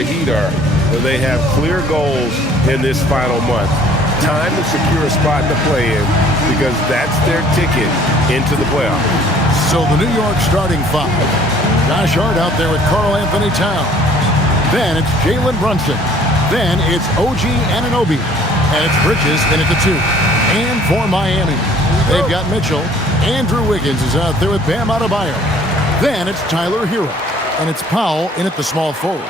the Heat are, where they have clear goals in this final month. Time to secure a spot to play in because that's their ticket into the playoffs. So the New York starting five. Josh Hart out there with Karl Anthony Towns. Then it's Jalen Brunson. Then it's OG Anunoby. And it's Bridges in at the 2. And for Miami, they've got Mitchell. Andrew Wiggins is out there with Bam Adebayo. Then it's Tyler Hero. And it's Powell in at the small forward.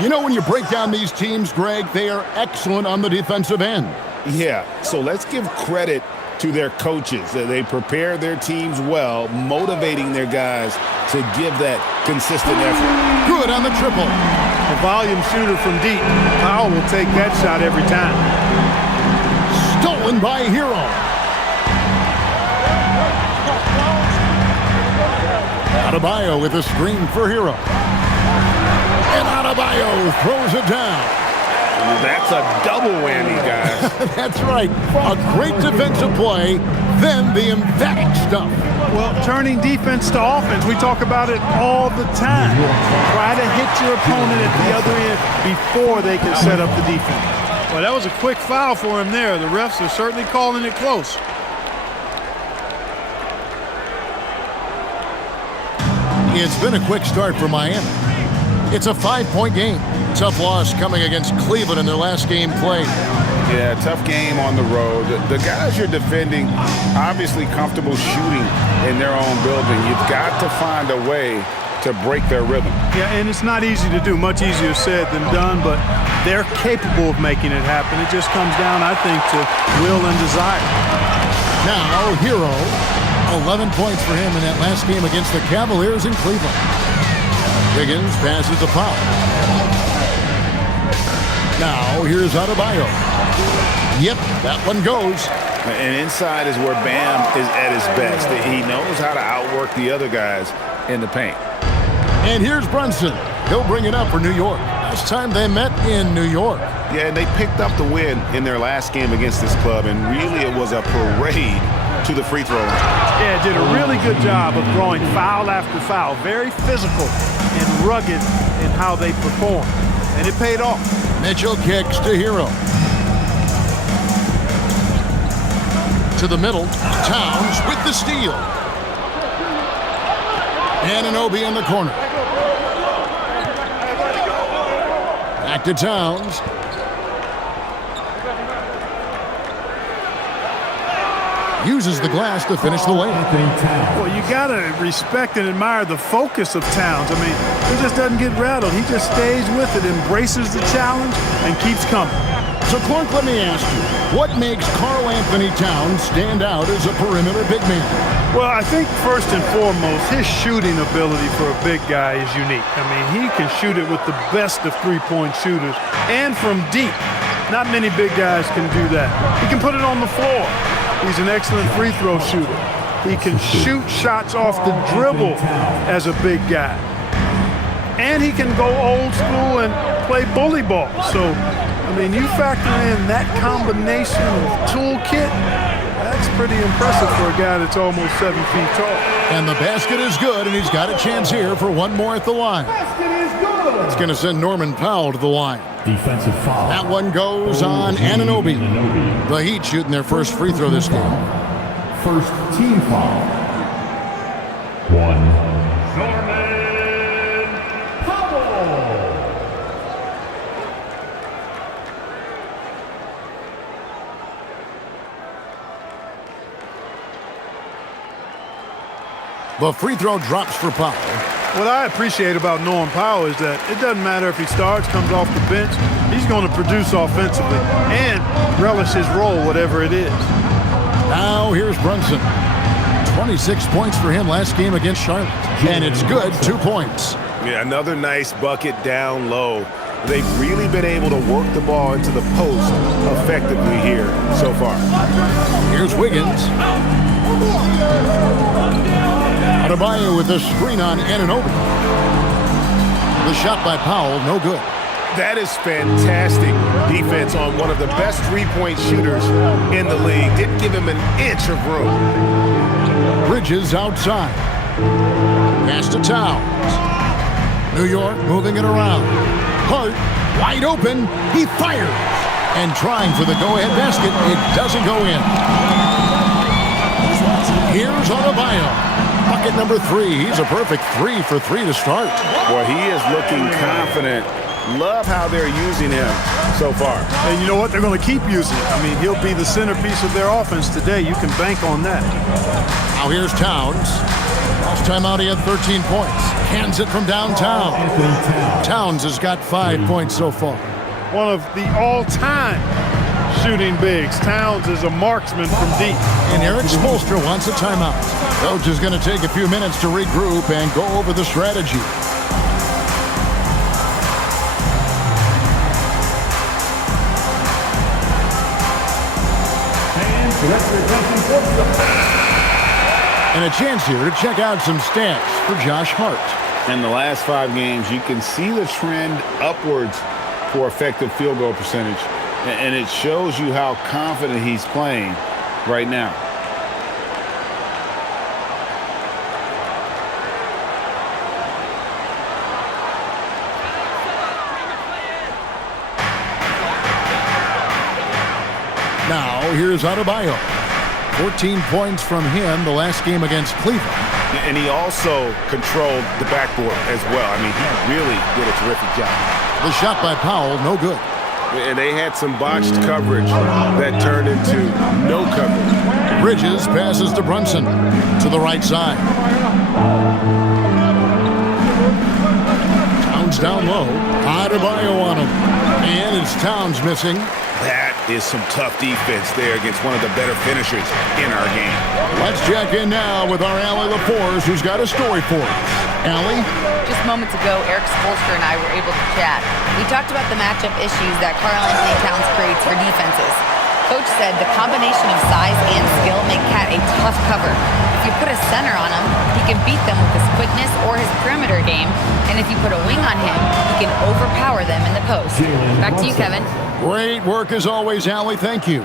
You know, when you break down these teams, Greg, they are excellent on the defensive end. Yeah, so let's give credit to their coaches. They prepare their teams well, motivating their guys to give that consistent effort. Good on the triple. A volume shooter from deep. Powell will take that shot every time. Stolen by Hero. Adebayo with a screen for Hero. And Adebayo throws it down. That's a double whammy, guys. That's right. A great defensive play, then the emphatic stuff. Well, turning defense to offense, we talk about it all the time. Try to hit your opponent at the other end before they can set up the defense. Well, that was a quick foul for him there. The refs are certainly calling it close. It's been a quick start for Miami. It's a 5-point game. Tough loss coming against Cleveland in their last game played. Yeah, tough game on the road. The guys you're defending, obviously comfortable shooting in their own building. You've got to find a way to break their rhythm. Yeah, and it's not easy to do. Much easier said than done, but they're capable of making it happen. It just comes down, I think, to will and desire. Now, Hero, 11 points for him in that last game against the Cavaliers in Cleveland. Wiggins passes the Powell. Now, here's Adebayo. Yep, that one goes. And inside is where Bam is at his best. He knows how to outwork the other guys in the paint. And here's Brunson. He'll bring it up for New York. Last time they met in New York. Yeah, and they picked up the win in their last game against this club, and really it was a parade to the free throw line. Yeah, did a really good job of throwing foul after foul. Very physical and rugged in how they perform. And it paid off. Mitchell kicks to Hero. To the middle. Towns with the steal. Anunoby in the corner. Back to Towns. Uses the glass to finish the layup. Well, you got to respect and admire the focus of Towns. I mean, he just doesn't get rattled. He just stays with it, embraces the challenge, and keeps coming. So, Clark, let me ask you, what makes Karl Anthony Towns stand out as a perimeter big man? Well, I think first and foremost, his shooting ability for a big guy is unique. I mean, he can shoot it with the best of three-point shooters and from deep. Not many big guys can do that. He can put it on the floor. He's an excellent free throw shooter. He can shoot shots off the dribble as a big guy. And he can go old school and play bully ball. So, I mean, you factor in that combination of toolkit, that's pretty impressive for a guy that's almost 7 feet tall. And the basket is good, and he's got a chance here for one more at the line. It's going to send Norman Powell to the line. Defensive foul. That one goes on Anunoby. The Heat shooting their first free throw this game. First team foul. 1. Norman Powell. The free throw drops for Powell. What I appreciate about Norman Powell is that it doesn't matter if he starts, comes off the bench, he's going to produce offensively and relish his role, whatever it is. Now here's Brunson. 26 points for him last game against Charlotte. And it's good, 2 points. Yeah, another nice bucket down low. They've really been able to work the ball into the post effectively here so far. Here's Wiggins. Adebayo with the screen on Anunoby. The shot by Powell, no good. That is fantastic defense on one of the best three-point shooters in the league. Didn't give him an inch of room. Bridges outside. Pass to Towns. New York moving it around. Hart Wide open. He fires. And trying for the go-ahead basket. It doesn't go in. Here's Adebayo. Bucket number 3. He's a perfect 3 for 3 to start. Well, he is looking confident. Love how they're using him so far. And you know what? They're going to keep using him. I mean, he'll be the centerpiece of their offense today. You can bank on that. Now here's Towns. Last time out, he had 13 points. Hands it from downtown. Towns has got 5 points so far. One of the all-time shooting bigs. Towns is a marksman from deep. And Eric Spoelstra wants a timeout. Coach is going to take a few minutes to regroup and go over the strategy. And a chance here to check out some stats for Josh Hart. In the last 5 games, you can see the trend upwards for effective field goal percentage. And it shows you how confident he's playing right now. Now, here's Adebayo. 14 points from him the last game against Cleveland. And he also controlled the backboard as well. I mean, he really did a terrific job. The shot by Powell, no good. And they had some botched coverage that turned into no coverage. Bridges passes to Brunson to the right side. Towns down low. Adebayo on him. And it's Towns missing. That is some tough defense there against one of the better finishers in our game. Let's check in now with our Allie LaForce, who's got a story for us. Allie? Just moments ago, Eric Spoelstra and I were able to chat. We talked about the matchup issues that Karl-Anthony Towns creates for defenses. Coach said the combination of size and skill make Cat a tough cover. If you put a center on him, he can beat them with his quickness or his perimeter game. And if you put a wing on him, he can overpower them in the post. Back to you, Kevin. Great work as always, Allie. Thank you.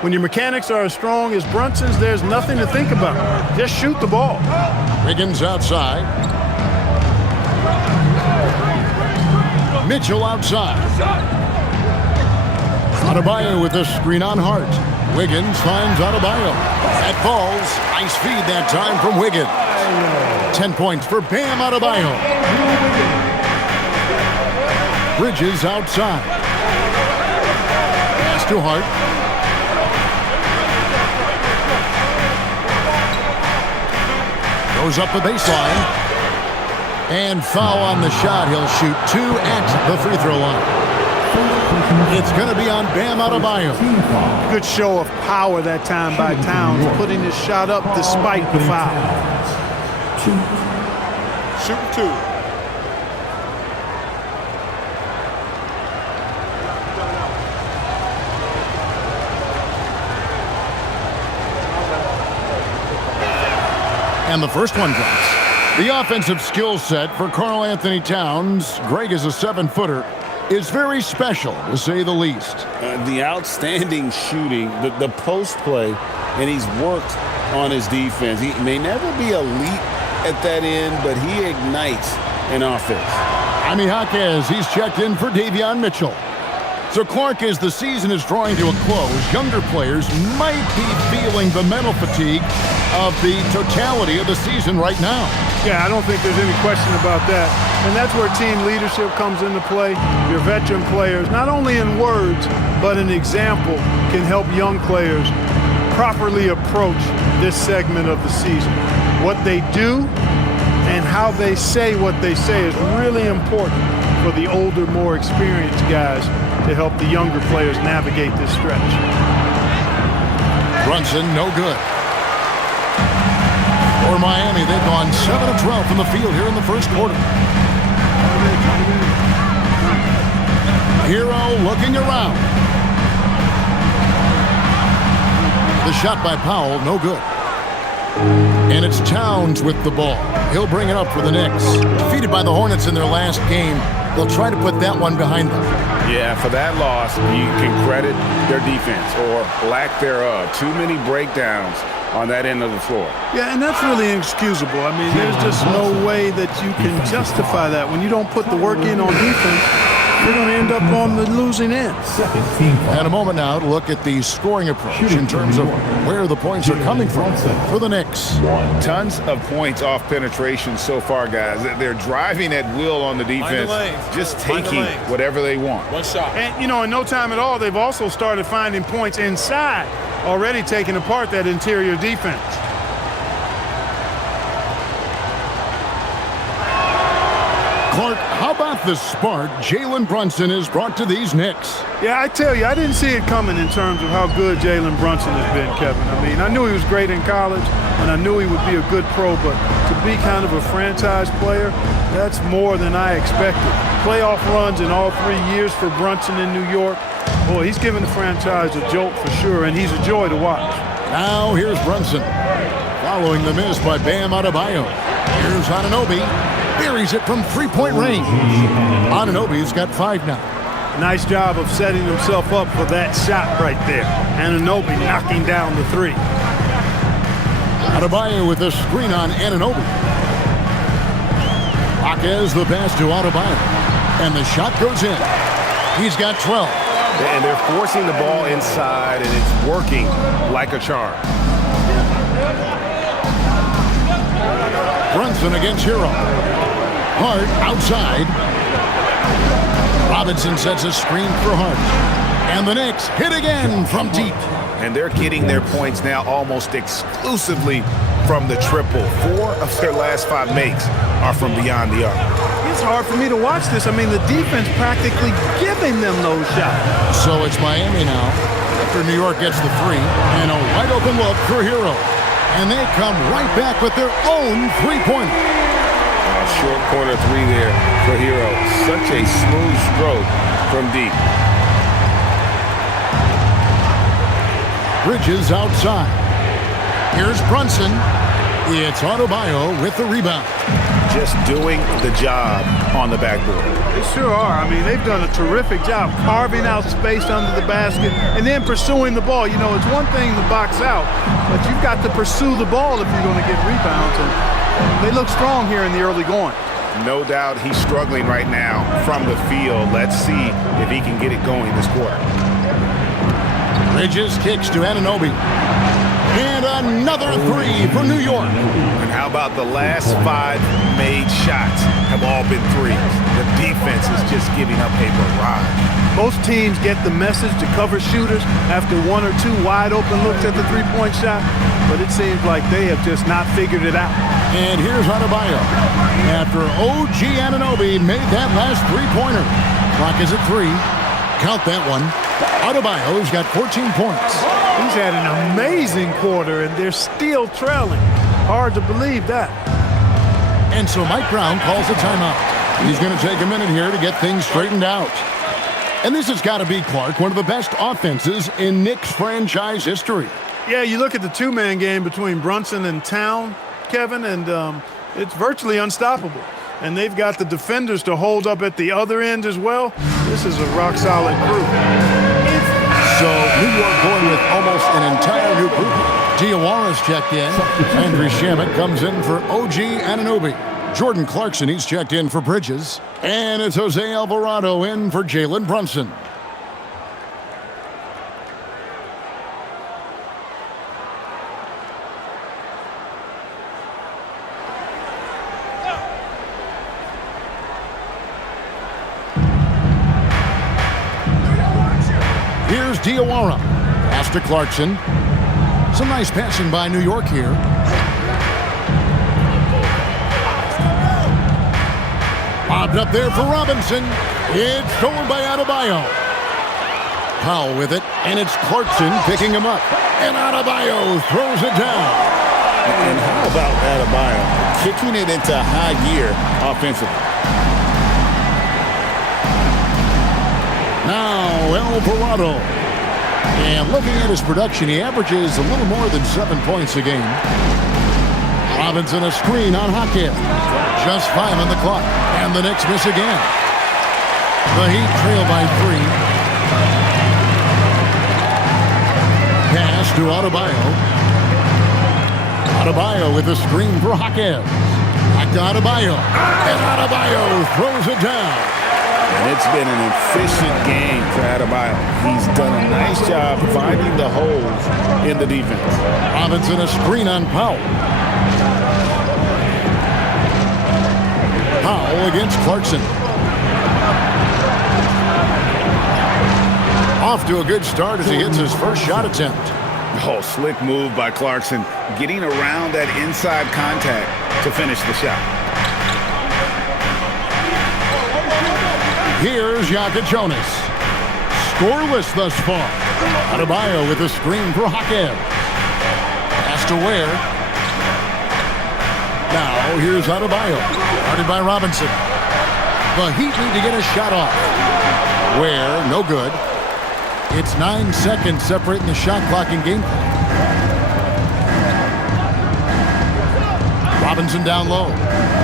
When your mechanics are as strong as Brunson's, there's nothing to think about. Just shoot the ball. Wiggins outside. Mitchell outside. Adebayo with the screen on Hart. Wiggins finds Adebayo. That falls. Nice feed that time from Wiggins. 10 points for Bam Adebayo. Bridges outside. Pass to Hart. Goes up the baseline. And foul on the shot. He'll shoot 2 at the free throw line. It's going to be on Bam Adebayo. Good show of power that time by Towns, putting his shot up despite the foul. Shoot 2. And the first one drops. The offensive skill set for Karl-Anthony Towns, Greg is a 7-footer, is very special, to say the least. The outstanding shooting, the post play, and he's worked on his defense. He may never be elite at that end, but he ignites an offense. Jaime Jaquez, he's checked in for Davion Mitchell. So, Clark, as the season is drawing to a close, younger players might be feeling the mental fatigue of the totality of the season right now. Yeah, I don't think there's any question about that. And that's where team leadership comes into play. Your veteran players, not only in words, but an example, can help young players properly approach this segment of the season. What they do and how they say what they say is really important for the older, more experienced guys to help the younger players navigate this stretch. Brunson, no good. For Miami, they've gone 7 of 12 from the field here in the first quarter. Hero looking around. The shot by Powell, no good. And it's Towns with the ball. He'll bring it up for the Knicks. Defeated by the Hornets in their last game. They'll try to put that one behind them. Yeah, for that loss, you can credit their defense or lack thereof. Too many breakdowns on that end of the floor. Yeah, and that's really inexcusable. I mean, there's just no way that you can justify that. When you don't put the work in on defense, you're going to end up on the losing end. Second team foul. And a moment now to look at the scoring approach in terms of where the points are coming from for the Knicks. Tons of points off penetration so far, guys. They're driving at will on the defense, just taking whatever they want. One shot. And, in no time at all, they've also started finding points inside, already taking apart that interior defense. Clark, how about the spark Jalen Brunson has brought to these Knicks? Yeah, I tell you, I didn't see it coming in terms of how good Jalen Brunson has been, Kevin. I mean, I knew he was great in college, and I knew he would be a good pro, but to be kind of a franchise player, that's more than I expected. Playoff runs in all 3 years for Brunson in New York. Boy, he's given the franchise a jolt for sure, and he's a joy to watch. Now here's Brunson, following the miss by Bam Adebayo. Here's Anunoby. Buries it from three-point range. Anunoby's got 5 now. Nice job of setting himself up for that shot right there. Anunoby knocking down the 3. Adebayo with a screen on Anunoby. Jaquez the pass to Adebayo. And the shot goes in. He's got 12. And they're forcing the ball inside, and it's working like a charm. Brunson against Hero. Hart outside. Robinson sets a screen for Hart. And the Knicks hit again from deep. And they're getting their points now almost exclusively from the triple. 4 of their last 5 makes are from beyond the arc. It's hard for me to watch this. I mean, the defense practically giving them those shots. So it's Miami now after New York gets the 3. And a wide open look for Hero. And they come right back with their own three-pointer. Short corner 3 there for Hero. Such a smooth stroke from deep. Bridges outside. Here's Brunson. It's Adebayo with the rebound. Just doing the job on the backboard. They sure are. I mean, they've done a terrific job carving out space under the basket and then pursuing the ball. It's one thing to box out, but you've got to pursue the ball if you're going to get rebounds. And they look strong here in the early going. No doubt he's struggling right now from the field. Let's see if he can get it going this quarter. Bridges kicks to Anunoby. And another 3 for New York. And how about the last 5 made shots have all been 3s? The defense is just giving up a barrage. Most teams get the message to cover shooters after 1 or 2 wide open looks at the three-point shot, but it seems like they have just not figured it out. And here's Adebayo. After OG Anunoby made that last three-pointer. Clock is at 3. Count that one. Adebayo's got 14 points. He's had an amazing quarter, and they're still trailing. Hard to believe that. And so Mike Brown calls a timeout. He's going to take a minute here to get things straightened out. And this has got to be, Clark, one of the best offenses in Knicks franchise history. Yeah, you look at the two-man game between Brunson and Town, Kevin, and it's virtually unstoppable. And they've got the defenders to hold up at the other end as well. This is a rock-solid group. So New York going with almost an entire new group. Diawara's checked in. Andrew Shamet comes in for OG Anunoby. Jordan Clarkson, he's checked in for Bridges. And it's Jose Alvarado in for Jalen Brunson. Here's Diawara. Pass to Clarkson. Some nice passing by New York here. Bobbed up there for Robinson. It's stolen by Adebayo. Powell with it, and it's Clarkson picking him up. And Adebayo throws it down. And how about Adebayo kicking it into high gear offensively? Now Alvarado. And looking at his production, he averages a little more than 7 points a game. Robinson a screen on Jaquez. Just 5 on the clock. And the Knicks miss again. The Heat trail by 3. Pass to Adebayo. Adebayo with a screen for Jaquez. Back to Adebayo. And Adebayo throws it down. And it's been an efficient game for Adebayo. He's done a nice job finding the holes in the defense. Robinson a screen on Powell. Powell against Clarkson. Off to a good start as he hits his first shot attempt. Oh, slick move by Clarkson, getting around that inside contact to finish the shot. Here's Jonas. Scoreless thus far. Adebayo with a screen for Hakeem. Pass to Ware. Now here's Adebayo. Guarded by Robinson. The Heat need to get a shot off. Ware, no good. It's 9 seconds separating the shot clock and game clock. Robinson down low.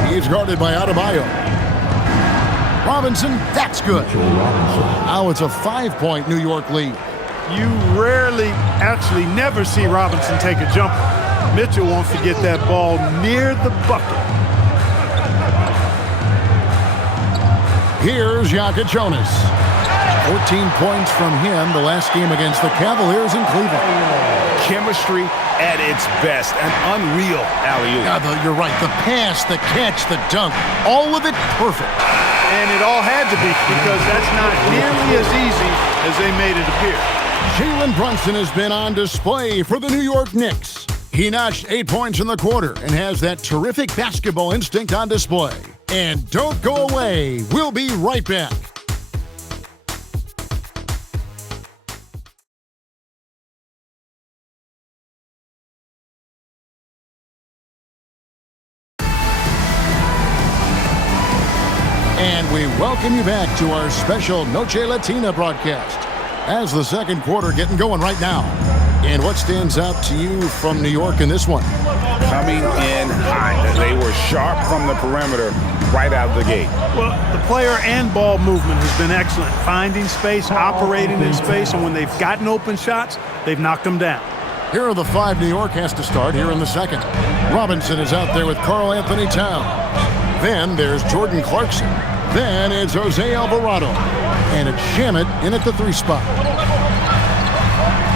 He's guarded by Adebayo. Robinson, that's good. Now it's a 5-point New York lead. You rarely, actually never see Robinson take a jumper. Mitchell wants to get that ball near the bucket. Here's Jonas. 14 points from him the last game against the Cavaliers in Cleveland. Chemistry at its best. An unreal alley-oop. Yeah, you're right. The pass, the catch, the dunk, all of it perfect. And it all had to be because that's not nearly as easy as they made it appear. Jalen Brunson has been on display for the New York Knicks. He notched 8 points in the quarter and has that terrific basketball instinct on display. And don't go away. We'll be right back. And we welcome you back to our special Noche Latina broadcast as the second quarter getting going right now. And what stands out to you from New York in this one? Coming in high. They were sharp from the perimeter right out of the gate. Well, the player and ball movement has been excellent. Finding space, operating in space, and when they've gotten open shots, they've knocked them down. Here are the 5 New York has to start here in the second. Robinson is out there with Karl Anthony Towns. Then there's Jordan Clarkson. Then it's Jose Alvarado. And it's Shamet in at the 3 spot.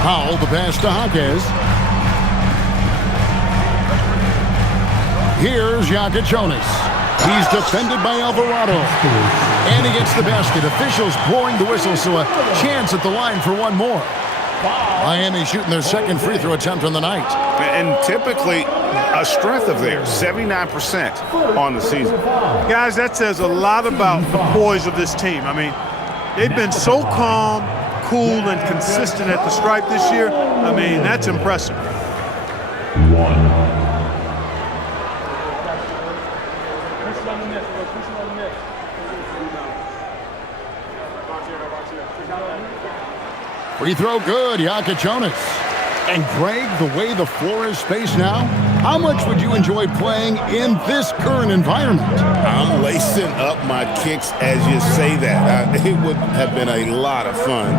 Powell, the pass to Hawkes. Here's Jonas. He's defended by Alvarado. And he gets the basket. Officials blowing the whistle, so a chance at the line for one more. Miami shooting their second free throw attempt on the night. And typically a strength of theirs, 79% on the season. Guys, that says a lot about the poise of this team. I mean, they've been so calm, cool, and consistent at the stripe this year. I mean, that's impressive. 1. Free throw good, Jonas. And Greg, the way the floor is spaced now, how much would you enjoy playing in this current environment? I'm lacing up my kicks as you say that. It would have been a lot of fun.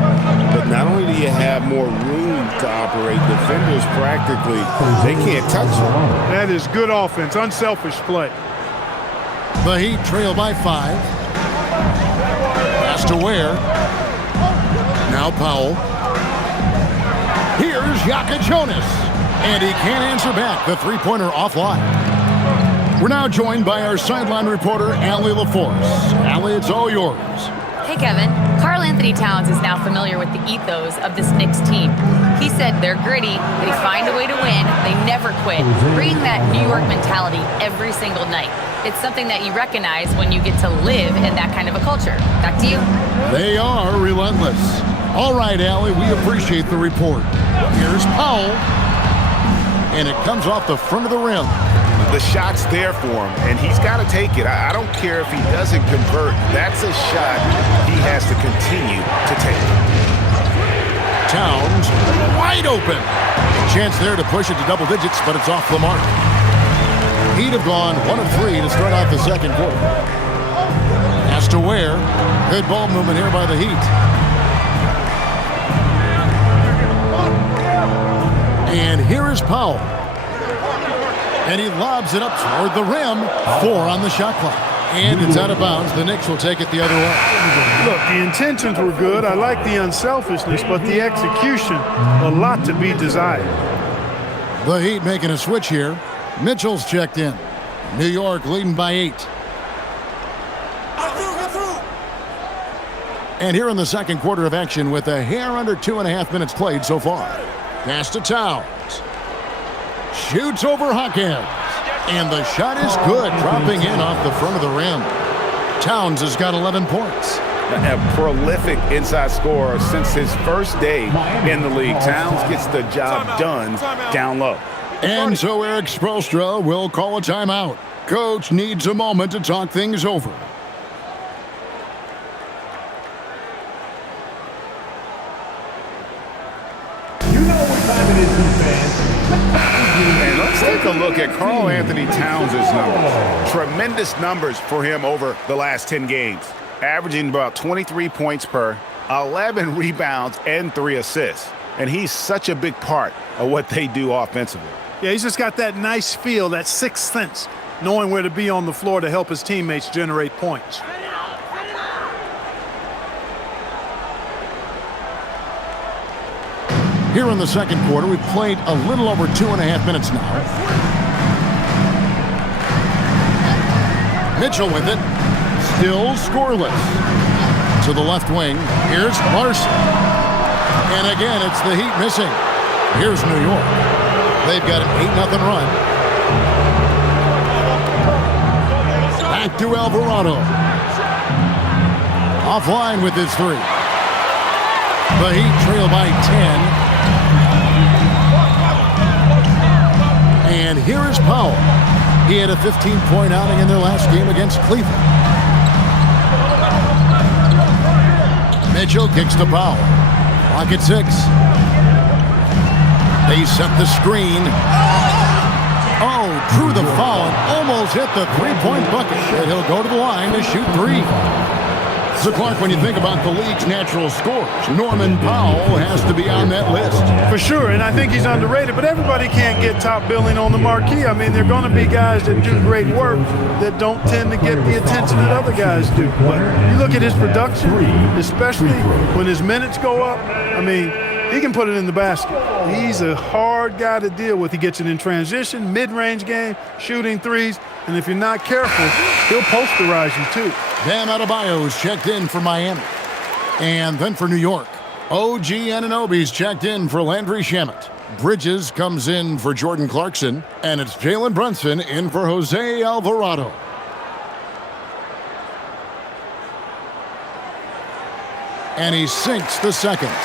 But not only do you have more room to operate, defenders practically, they can't touch you. That is good offense, unselfish play. The Heat trail by 5. Pass to Ware. Now Powell. Here's Jonas. And he can't answer back. The three-pointer offline. We're now joined by our sideline reporter, Allie LaForce. Allie, it's all yours. Hey, Kevin. Karl Anthony Towns is now familiar with the ethos of this Knicks team. He said they're gritty, they find a way to win, they never quit, bringing that New York mentality every single night. It's something that you recognize when you get to live in that kind of a culture. Back to you. They are relentless. All right, Allie, we appreciate the report. Here's Powell. And it comes off the front of the rim. The shot's there for him, and he's got to take it. I don't care if he doesn't convert. That's a shot he has to continue to take. Towns wide open. Chance there to push it to double digits, but it's off the mark. Heat have gone 1 of 3 to start out the second quarter. Has to Ware. Good ball movement here by the Heat. And here is Powell. And he lobs it up toward the rim. 4 on the shot clock. And it's out of bounds. The Knicks will take it the other way. Look, the intentions were good. I like the unselfishness, but the execution, a lot to be desired. The Heat making a switch here. Mitchell's checked in. New York leading by 8. And here in the second quarter of action with a hair under 2.5 minutes played so far. Pass to Towns. Shoots over Hawkins. And the shot is good, dropping in off the front of the rim. Towns has got 11 points. A prolific inside scorer since his first day in the league. Towns gets the job done down low. And so Eric Spoelstra will call a timeout. Coach needs a moment to talk things over. You know what time it is, fans. And let's take a look at Karl Anthony Towns' numbers. Tremendous numbers for him over the last 10 games. Averaging about 23 points per, 11 rebounds, and 3 assists. And he's such a big part of what they do offensively. Yeah, he's just got that nice feel, that sixth sense, knowing where to be on the floor to help his teammates generate points. Here in the second quarter, we've played a little over 2.5 minutes now. Mitchell with it. Still scoreless. To the left wing. Here's Larson. And again, it's the Heat missing. Here's New York. They've got an 8-0 run. Back to Alvarado. Offline with his 3. The Heat trail by 10. And here is Powell. He had a 15-point outing in their last game against Cleveland. Mitchell kicks to Powell. Clock at 6. They set the screen. Oh, drew the foul and almost hit the three-point bucket. And he'll go to the line to shoot 3. So, Clark, when you think about the league's natural scorers, Norman Powell has to be on that list. For sure, and I think he's underrated, but everybody can't get top billing on the marquee. I mean, there are going to be guys that do great work that don't tend to get the attention that other guys do. But you look at his production, especially when his minutes go up, I mean, he can put it in the basket. He's a hard guy to deal with. He gets it in transition, mid-range game, shooting threes, and if you're not careful, he'll posterize you too. Bam Adebayo's checked in for Miami. And then for New York, OG Anunoby's checked in for Landry Shamet. Bridges comes in for Jordan Clarkson, and it's Jalen Brunson in for Jose Alvarado. And he sinks the second.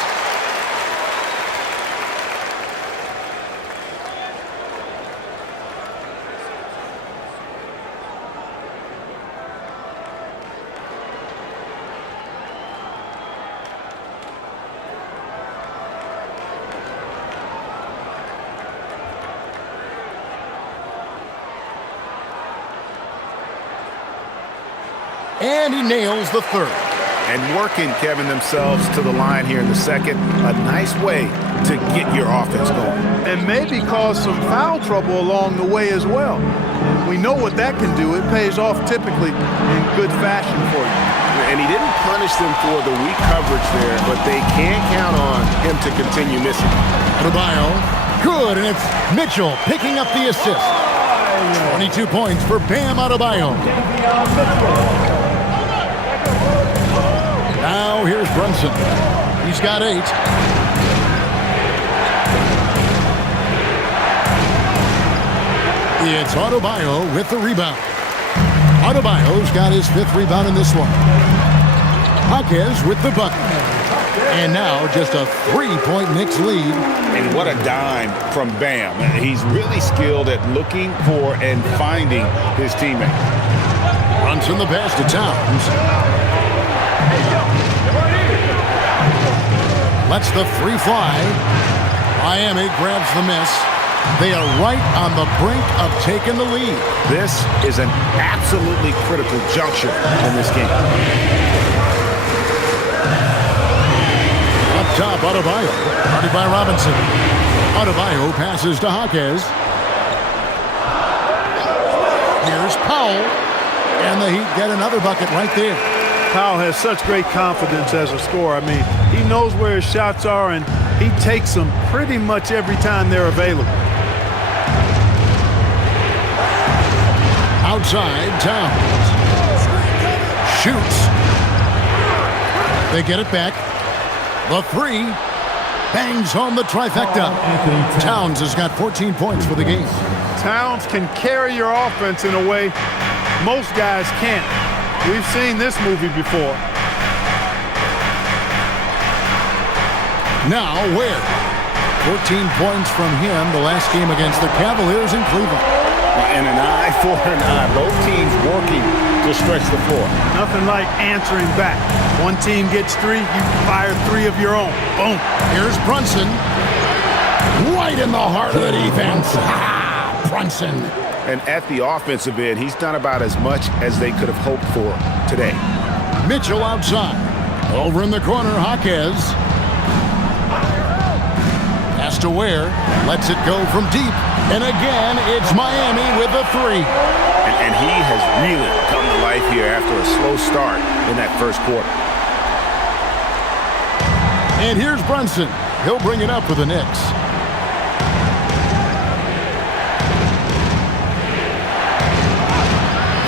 And he nails the third. And working, Kevin, themselves to the line here in the second. A nice way to get your offense going. And maybe cause some foul trouble along the way as well. We know what that can do. It pays off typically in good fashion for you. And he didn't punish them for the weak coverage there, but they can't count on him to continue missing. Adebayo, good, and it's Mitchell picking up the assist. 22 points for Bam Adebayo. Now here's Brunson. He's got 8. It's Adebayo with the rebound. Adebayo's got his 5th rebound in this one. Hawkins with the bucket. And now just a 3-point Knicks lead. And what a dime from Bam. He's really skilled at looking for and finding his teammate. Brunson the pass to Towns. Lets the 3 fly. Miami grabs the miss. They are right on the brink of taking the lead. This is an absolutely critical juncture in this game. Up top, Adebayo. Guarded by Robinson. Adebayo passes to Hawkins. Here's Powell. And the Heat get another bucket right there. Powell has such great confidence as a scorer. I mean, he knows where his shots are, and he takes them pretty much every time they're available. Outside, Towns. Shoots. They get it back. The three. Bangs home the trifecta. Towns has got 14 points for the game. Towns can carry your offense in a way most guys can't. We've seen this movie before. Now Ware. 14 points from him the last game against the Cavaliers in Cleveland. And an eye for an eye. Both teams working to stretch the floor. Nothing like answering back. One team gets three, you fire three of your own. Boom. Here's Brunson. Right in the heart of the defense. Brunson. And at the offensive end, he's done about as much as they could have hoped for today. Mitchell outside. Over in the corner, Jaquez. Pass to Ware. Lets it go from deep. And again, it's Miami with the three. And he has really come to life here after a slow start in that first quarter. And here's Brunson. He'll bring it up for the Knicks.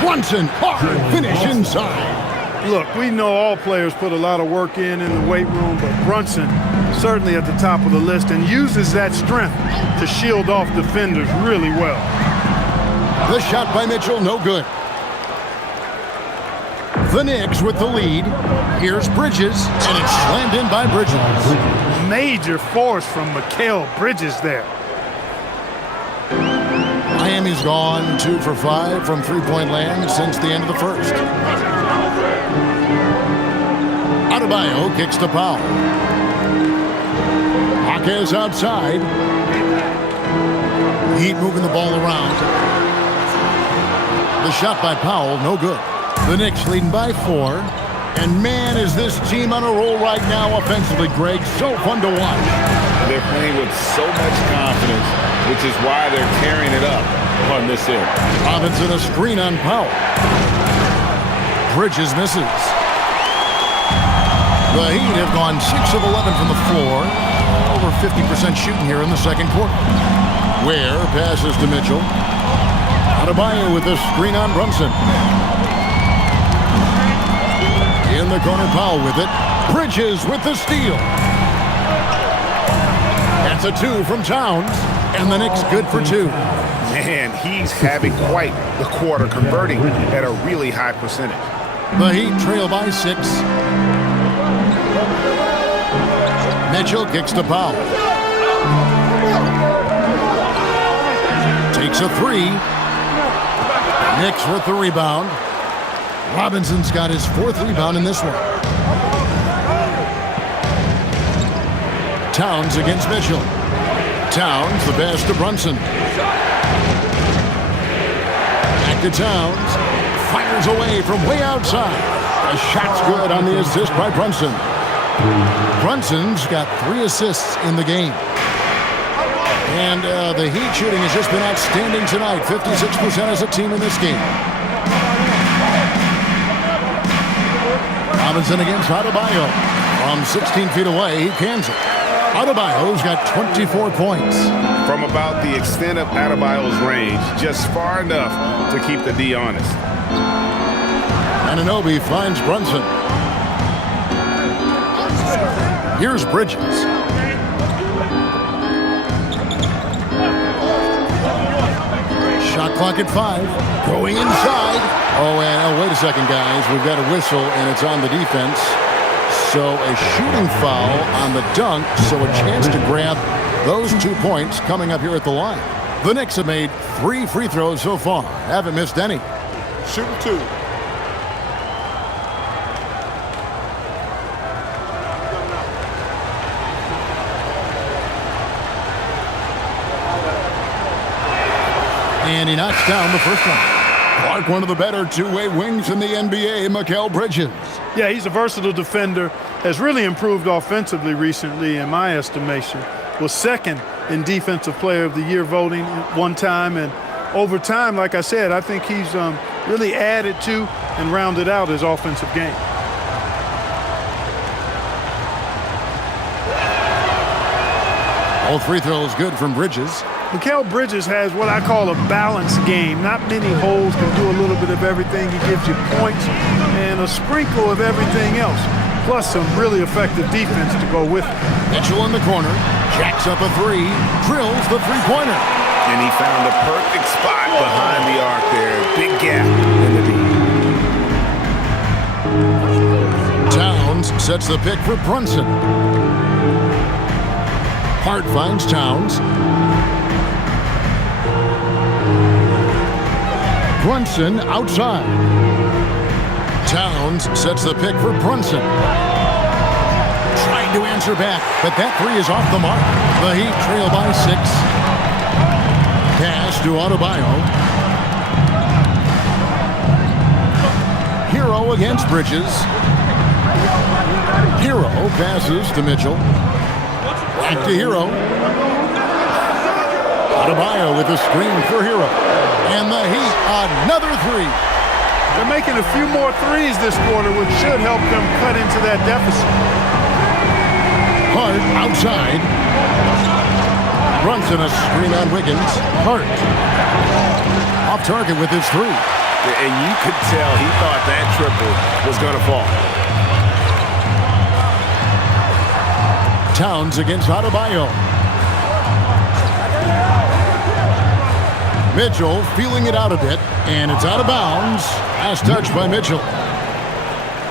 Brunson, hard finish inside. Look, we know all players put a lot of work in the weight room, but Brunson certainly at the top of the list and uses that strength to shield off defenders really well. The shot by Mitchell, no good. The Knicks with the lead. Here's Bridges, and it's slammed in by Bridges. Major force from Mikal Bridges there. Miami's gone 2 for 5 from three-point land since the end of the first. Adebayo kicks to Powell. Jaquez outside. Heat moving the ball around. The shot by Powell, no good. The Knicks leading by 4. And man, is this team on a roll right now offensively, Greg. So fun to watch. They're playing with so much confidence, which is why they're carrying it up on this end. Robinson a screen on Powell. Bridges misses. The Heat have gone 6 of 11 from the floor. Over 50% shooting here in the second quarter. Ware passes to Mitchell. Adebayo with the screen on Brunson. In the corner, Powell with it. Bridges with the steal. That's a 2 from Towns. And the Knicks good for 2. Man, he's having quite the quarter, converting at a really high percentage. The Heat trail by 6. Mitchell kicks to Powell. Takes a 3. Knicks with the rebound. Robinson's got his 4th rebound in this one. Towns against Mitchell. Towns, the pass to Brunson. Back to Towns. Fires away from way outside. The shot's good on the assist by Brunson. Brunson's got 3 assists in the game. And the Heat shooting has just been outstanding tonight. 56% as a team in this game. Robinson against Adebayo. From 16 feet away, he cans it. Adebayo's got 24 points. From about the extent of Adebayo's range, just far enough to keep the D honest. Anunoby finds Brunson. Here's Bridges. Shot clock at 5. Going inside. Oh, and wait a second, guys. We've got a whistle, and it's on the defense. So a shooting foul on the dunk, so a chance to grab those 2 points coming up here at the line. The Knicks have made 3 free throws so far. Haven't missed any. Shooting 2. And he knocks down the first one. Clark, one of the better two-way wings in the NBA, Mikal Bridges. Yeah, he's a versatile defender. Has really improved offensively recently, in my estimation. Was second in Defensive Player of the Year voting one time. And over time, like I said, I think he's really added to and rounded out his offensive game. All free throws good from Bridges. Mikal Bridges has what I call a balanced game. Not many holes, can do a little bit of everything. He gives you points and a sprinkle of everything else, plus some really effective defense to go with it. Mitchell in the corner, jacks up a three, drills the three-pointer. And he found the perfect spot behind the arc there. Big gap in the D. Towns sets the pick for Brunson. Hart finds Towns. Brunson outside. Towns sets the pick for Brunson. Trying to answer back, but that three is off the mark. The Heat trail by 6. Pass to Adebayo. Hero against Bridges. Hero passes to Mitchell. Back to Hero. Adebayo with a screen for Hero. And the Heat, another three. They're making a few more threes this quarter, which should help them cut into that deficit. Hart outside. Brunson a screen on Wiggins. Hart. Off target with his three. And you could tell he thought that triple was going to fall. Towns against Adebayo. Mitchell feeling it out a bit, and it's out of bounds. Last touch by Mitchell.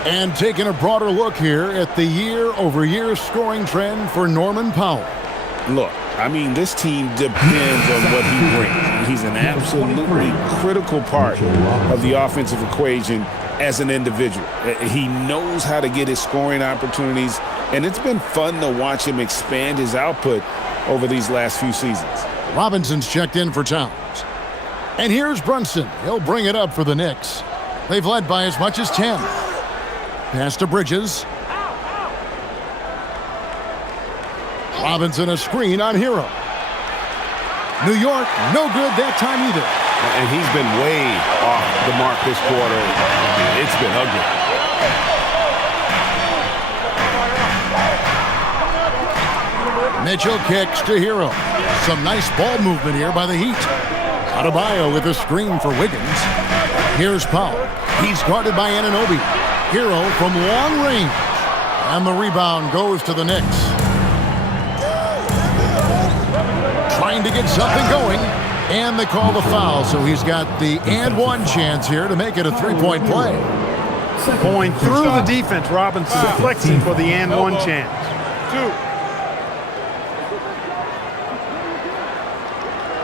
And taking a broader look here at the year-over-year scoring trend for Norman Powell. Look, I mean, this team depends on what he brings. He's an absolutely critical part of the offensive equation as an individual. He knows how to get his scoring opportunities, and it's been fun to watch him expand his output over these last few seasons. Robinson's checked in for Towns. And here's Brunson. He'll bring it up for the Knicks. They've led by as much as 10. Pass to Bridges. Robinson a screen on Hero. New York, no good that time either. And he's been way off the mark this quarter. It's been ugly. Mitchell kicks to Hero. Some nice ball movement here by the Heat. Adebayo with a screen for Wiggins. Here's Powell. He's guarded by Anunoby. Hero from long range. And the rebound goes to the Knicks. Trying to get something going. And they call the foul, so he's got the and one chance here to make it a three-point play. Going through the defense, Robinson flexing for the and one chance.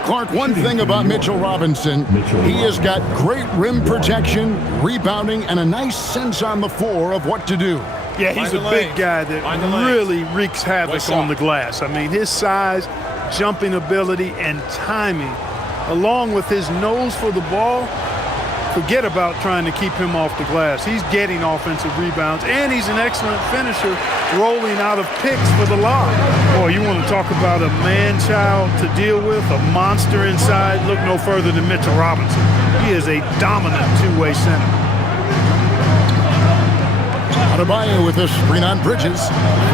Clark, one thing about Mitchell Robinson, he has got great rim protection, rebounding, and a nice sense on the floor of what to do. Yeah, he's a big guy that really wreaks havoc on the glass. I mean, his size, jumping ability, and timing, along with his nose for the ball, forget about trying to keep him off the glass. He's getting offensive rebounds, and he's an excellent finisher, rolling out of picks for the lob. Boy, you want to talk about a man-child to deal with, a monster inside. Look no further than Mitchell Robinson. He is a dominant two-way center. Adebayo with a screen on Bridges.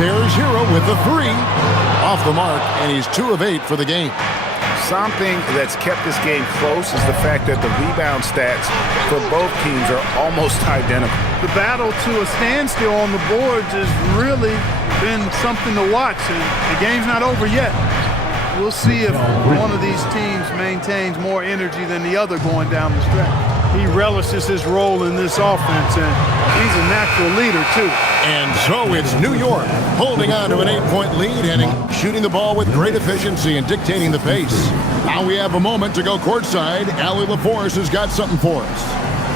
There's Hero with the three. Off the mark, and he's 2 of 8 for the game. Something that's kept this game close is the fact that the rebound stats for both teams are almost identical. The battle to a standstill on the boards has really been something to watch, and the game's not over yet. We'll see if one of these teams maintains more energy than the other going down the stretch. He relishes his role in this offense, and he's a natural leader, too. And so it's New York holding on to an 8-point lead and shooting the ball with great efficiency and dictating the pace. Now we have a moment to go courtside. Allie LaForce has got something for us.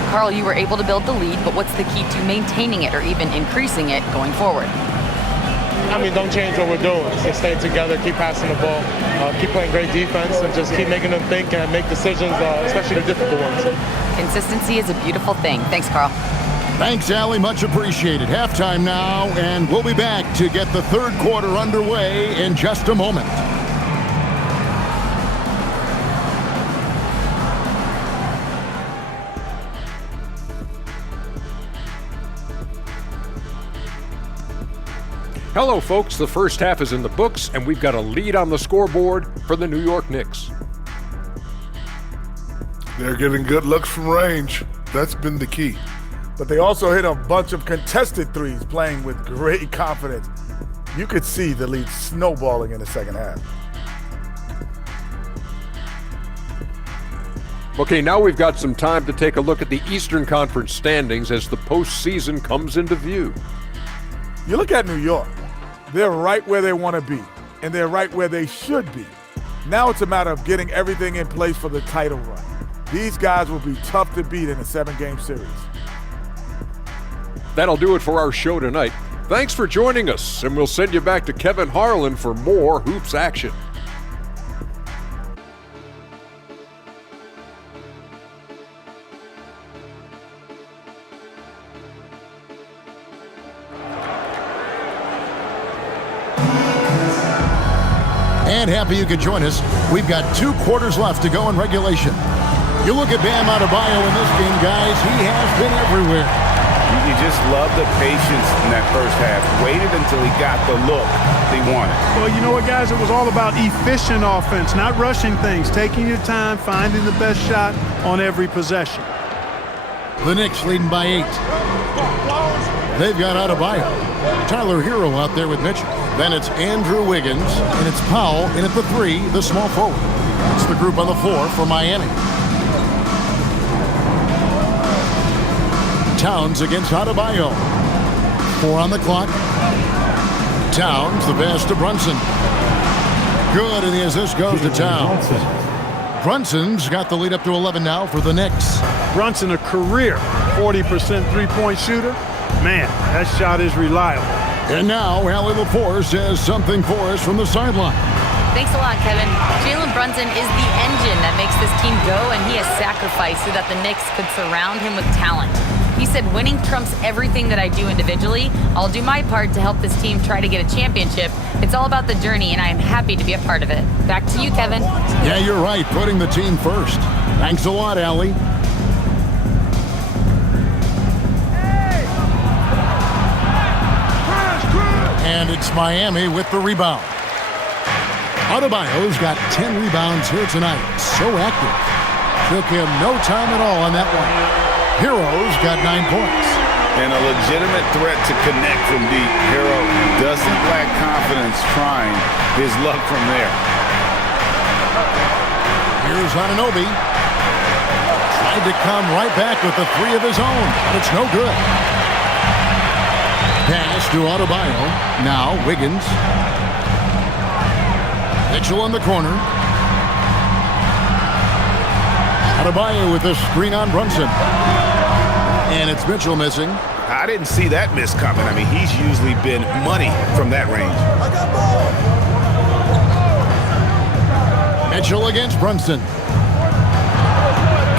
Carl, you were able to build the lead, but what's the key to maintaining it or even increasing it going forward? I mean, don't change what we're doing. Just stay together, keep passing the ball, keep playing great defense, and just keep making them think and make decisions, especially the difficult ones. Consistency is a beautiful thing. Thanks, Carl. Thanks, Allie. Much appreciated. Halftime now, and we'll be back to get the third quarter underway in just a moment. Hello, folks. The first half is in the books, and we've got a lead on the scoreboard for the New York Knicks. They're getting good looks from range. That's been the key. But they also hit a bunch of contested threes, playing with great confidence. You could see the lead snowballing in the second half. Okay, now we've got some time to take a look at the Eastern Conference standings as the postseason comes into view. You look at New York. They're right where they want to be, and they're right where they should be. Now it's a matter of getting everything in place for the title run. These guys will be tough to beat in a 7-game series. That'll do it for our show tonight. Thanks for joining us, and we'll send you back to Kevin Harlan for more hoops action. And happy you could join us. We've got 2 quarters left to go in regulation. You look at Bam Adebayo in this game, guys. He has been everywhere. You just love the patience in that first half. Waited until he got the look he wanted. Well, you know what, guys? It was all about efficient offense, not rushing things, taking your time, finding the best shot on every possession. The Knicks leading by 8. They've got Adebayo. Tyler Hero out there with Mitchell. Then it's Andrew Wiggins, and it's Powell in at the 3, the small forward. It's the group on the 4 for Miami. Towns against Adebayo. 4 on the clock. Towns, the pass to Brunson. Good, and the assist goes to Towns. Brunson's got the lead up to 11 now for the Knicks. Brunson, a career 40% three-point shooter. Man, that shot is reliable. And now, Allie LaForce has something for us from the sideline. Thanks a lot, Kevin. Jalen Brunson is the engine that makes this team go, and he has sacrificed so that the Knicks could surround him with talent. He said, winning trumps everything that I do individually. I'll do my part to help this team try to get a championship. It's all about the journey, and I am happy to be a part of it. Back to you, Kevin. Yeah, you're right, putting the team first. Thanks a lot, Allie. And it's Miami with the rebound. Adebayo's got 10 rebounds here tonight. So active. Took him no time at all on that one. Hero's got 9 points. And a legitimate threat to connect from deep. Hero doesn't lack confidence trying his luck from there. Here's Anunoby. Tried to come right back with the 3 of his own, but it's no good. Pass to Adebayo. Now Wiggins. Mitchell in the corner. Adebayo with the screen on Brunson. And it's Mitchell missing. I didn't see that miss coming. I mean, he's usually been money from that range. Mitchell against Brunson.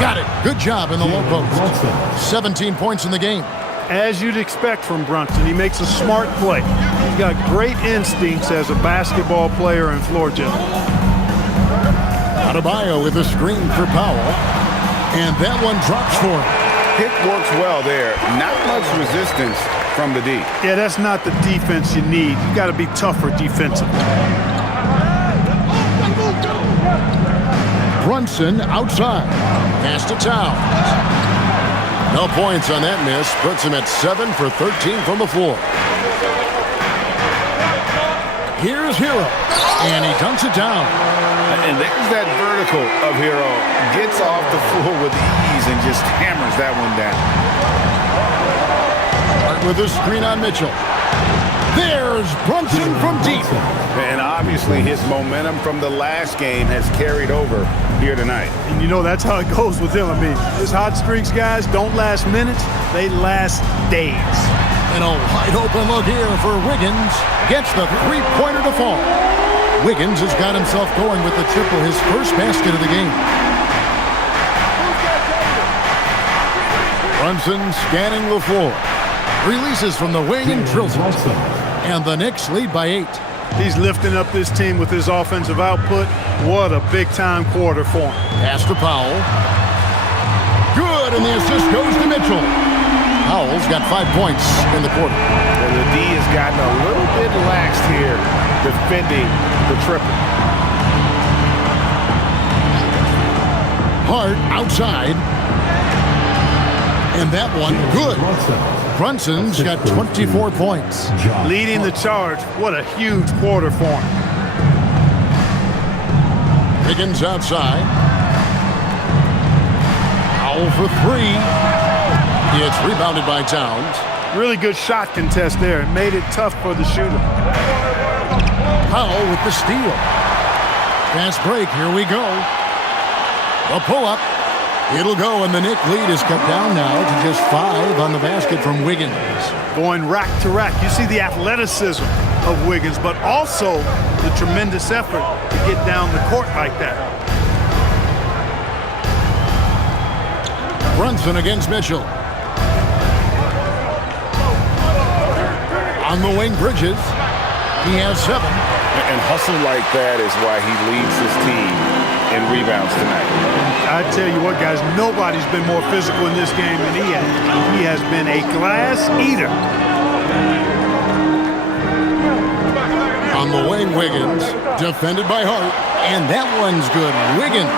Got it. Good job in the low post. 17 points in the game. As you'd expect from Brunson, he makes a smart play. He's got great instincts as a basketball player and floor general. Adebayo with a screen for Powell. And that one drops for him. Pick works well there. Not much resistance from the D. Yeah, that's not the defense you need. You got to be tougher defensively. Brunson outside. Pass to Towns. No points on that miss. Puts him at 7 for 13 from the floor. Here's Hero. And he dunks it down. And there's that vertical of Hero. Gets off the floor with ease and just hammers that one down. With a screen on Mitchell. There's Brunson from deep. And obviously his momentum from the last game has carried over here tonight. And you know that's how it goes with him. I mean, his hot streaks, guys, don't last minutes. They last days. And a wide open look here for Wiggins. Gets the three-pointer to fall. Wiggins has got himself going with the triple, his first basket of the game. Brunson scanning the floor. Releases from the wing and drills it. And the Knicks lead by 8. He's lifting up this team with his offensive output. What a big-time quarter for him. Pass to Powell. Good, and the assist goes to Mitchell. Powell's got 5 points in the quarter. Well, the D has gotten a little bit defending the triple. Hart outside. And that one, good. Brunson's got 24 points. Leading the charge. What a huge quarter for him. Wiggins outside. Powell for three. It's rebounded by Towns. Really good shot contest there. It made it tough for the shooter. Powell with the steal. Fast break. Here we go. A pull-up. It'll go, and the Knicks lead is cut down now to just 5 on the basket from Wiggins. Going rack to rack. You see the athleticism of Wiggins, but also the tremendous effort to get down the court like that. Brunson against Mitchell. On the wing, Bridges. He has 7. And hustle like that is why he leads his team in rebounds tonight. I tell you what, guys, nobody's been more physical in this game than he has. He has been a glass eater. On the wing, Wiggins. Defended by Hart. And that one's good. Wiggins.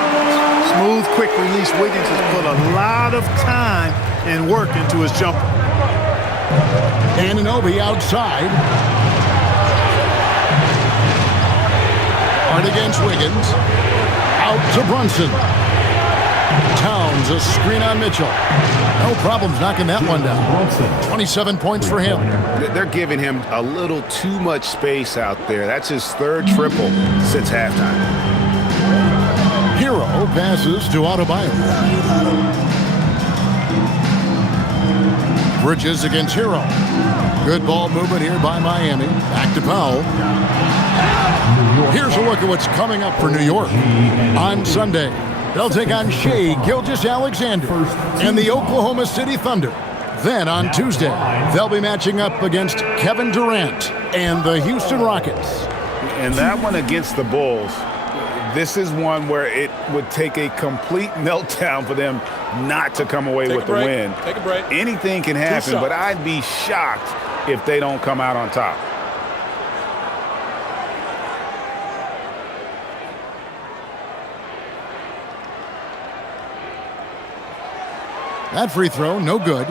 Smooth, quick release. Wiggins has put a lot of time and work into his jumper. Anunoby outside. Hart against Wiggins. Out to Brunson. Towns, a screen on Mitchell. No problems knocking that one down. 27 points for him. They're giving him a little too much space out there. That's his 3rd triple since halftime. Hero passes to Adebayo. Bridges against Hero. Good ball movement here by Miami. Back to Powell. Here's a look at what's coming up for New York. On Sunday, they'll take on Shai Gilgeous-Alexander and the Oklahoma City Thunder. Then on Tuesday, they'll be matching up against Kevin Durant and the Houston Rockets. And that one against the Bulls, this is one where it would take a complete meltdown for them not to come away with the win. Take a break. Anything can happen, but I'd be shocked if they don't come out on top. That free throw, no good.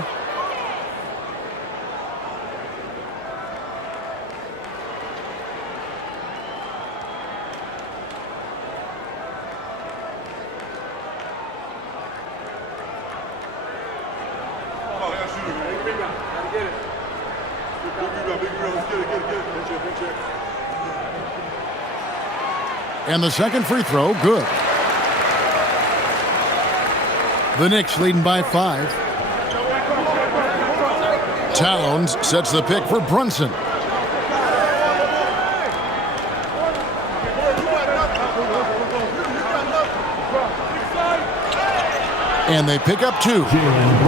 And the second free throw, good. The Knicks leading by 5. Towns sets the pick for Brunson. And they pick up 2.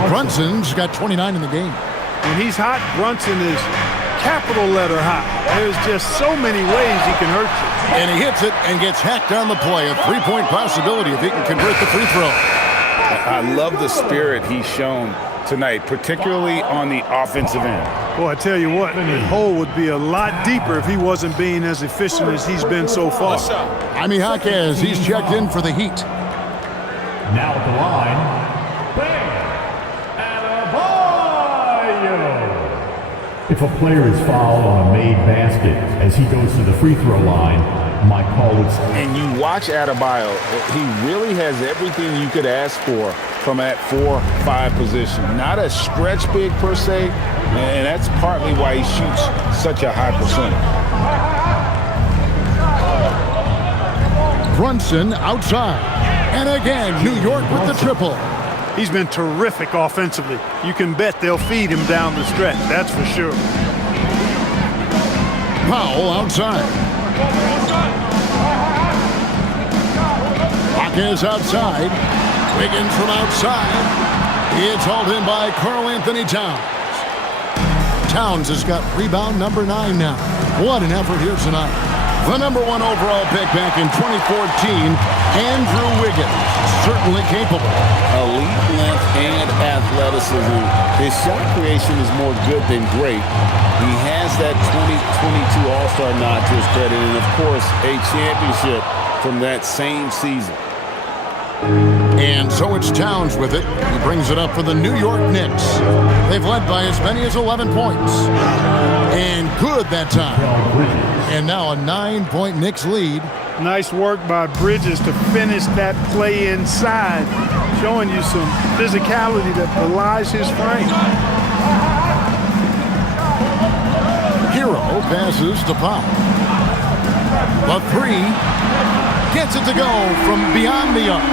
Brunson's got 29 in the game. When he's hot, Brunson is capital letter hot. There's just so many ways he can hurt you. And he hits it and gets hacked on the play. A 3-point possibility if he can convert the free throw. I love the spirit he's shown tonight, particularly on the offensive end. Well, I tell you what, the hole would be a lot deeper if he wasn't being as efficient as he's been so far. Jaime Jaquez, he's checked in for the Heat. Now at the line, Adebayo. If a player is fouled on a made basket as he goes to the free throw line, my call would stand. And you watch Adebayo, he really has everything you could ask for from that 4-5 position. Not a stretch big per se, and that's partly why he shoots such a high percentage. Brunson outside. And again, New York with the triple. He's been terrific offensively. You can bet they'll feed him down the stretch, that's for sure. Powell outside. Jaquez outside. Wiggins from outside. It's hauled in by Karl-Anthony Towns. Towns has got rebound number 9 now. What an effort here tonight. The number 1 overall pick back in 2014, Andrew Wiggins. certainly capable. Elite length and athleticism. His shot creation is more good than great. He has that 2022 All-Star nod to his credit, and of course, a championship from that same season. And so it's Towns with it. He brings it up for the New York Knicks. They've led by as many as 11 points. And good that time. And now a 9-point Knicks lead. Nice work by Bridges to finish that play inside, showing you some physicality that belies his frame. Hero passes to Pop. The three gets it to go from beyond the arc.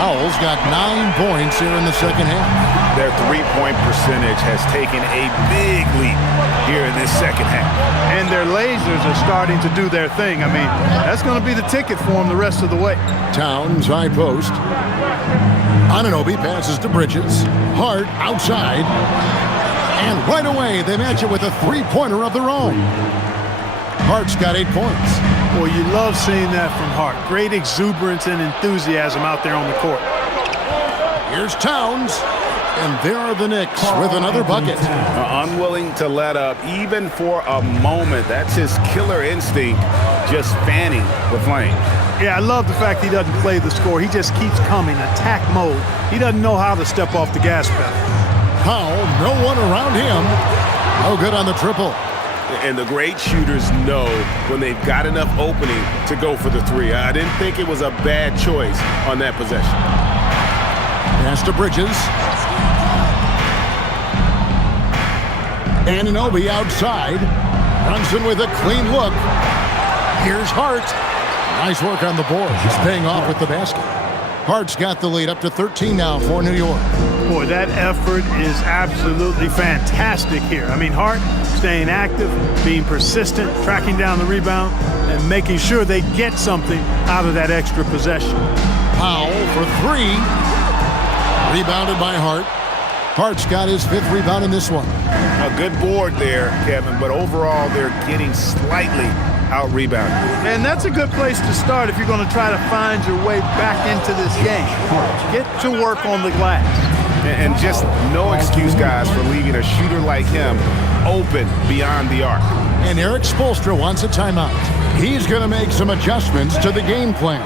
Powell's got 9 points here in the second half. Their three-point percentage has taken a big leap here in this second half. And their lasers are starting to do their thing. I mean, that's going to be the ticket for them the rest of the way. Towns high post. Anunoby passes to Bridges. Hart outside. And right away, they match it with a three-pointer of their own. Hart's got 8 points. Boy, you love seeing that from Hart. Great exuberance and enthusiasm out there on the court. Here's Towns. And there are the Knicks with another bucket. Unwilling to let up even for a moment. That's his killer instinct, just fanning the flame. Yeah, I love the fact he doesn't play the score. He just keeps coming, attack mode. He doesn't know how to step off the gas pedal. Powell, no one around him. No good on the triple. And the great shooters know when they've got enough opening to go for the three. I didn't think it was a bad choice on that possession. Pass to Bridges. Anunoby outside. Brunson with a clean look. Here's Hart. Nice work on the board. He's paying off with the basket. Hart's got the lead up to 13 now for New York. Boy, that effort is absolutely fantastic here. I mean, Hart staying active, being persistent, tracking down the rebound, and making sure they get something out of that extra possession. Powell for three. Rebounded by Hart. Hart's got his 5th rebound in this one. A good board there, Kevin, but overall they're getting slightly out-rebounded. And that's a good place to start if you're going to try to find your way back into this game. Get to work on the glass. And just no excuse, guys, for leaving a shooter like him open beyond the arc. And Eric Spoelstra wants a timeout. He's going to make some adjustments to the game plan.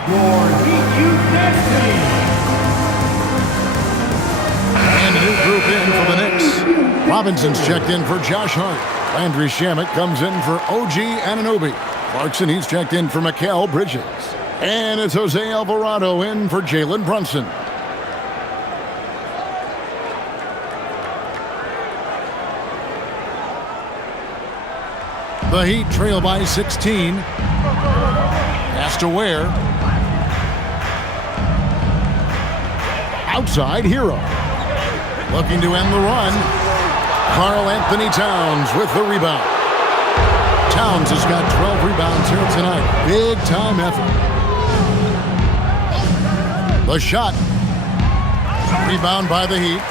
And a new group in for the Knicks. Robinson's checked in for Josh Hart. Landry Shamet comes in for OG Anunoby. Clarkson, he's checked in for Mikal Bridges. And it's Jose Alvarado in for Jalen Brunson. The Heat trail by 16. Pass to Ware. Outside, Hero. Looking to end the run. Karl Anthony Towns with the rebound. Towns has got 12 rebounds here tonight. Big time effort. The shot. Rebound by the Heat.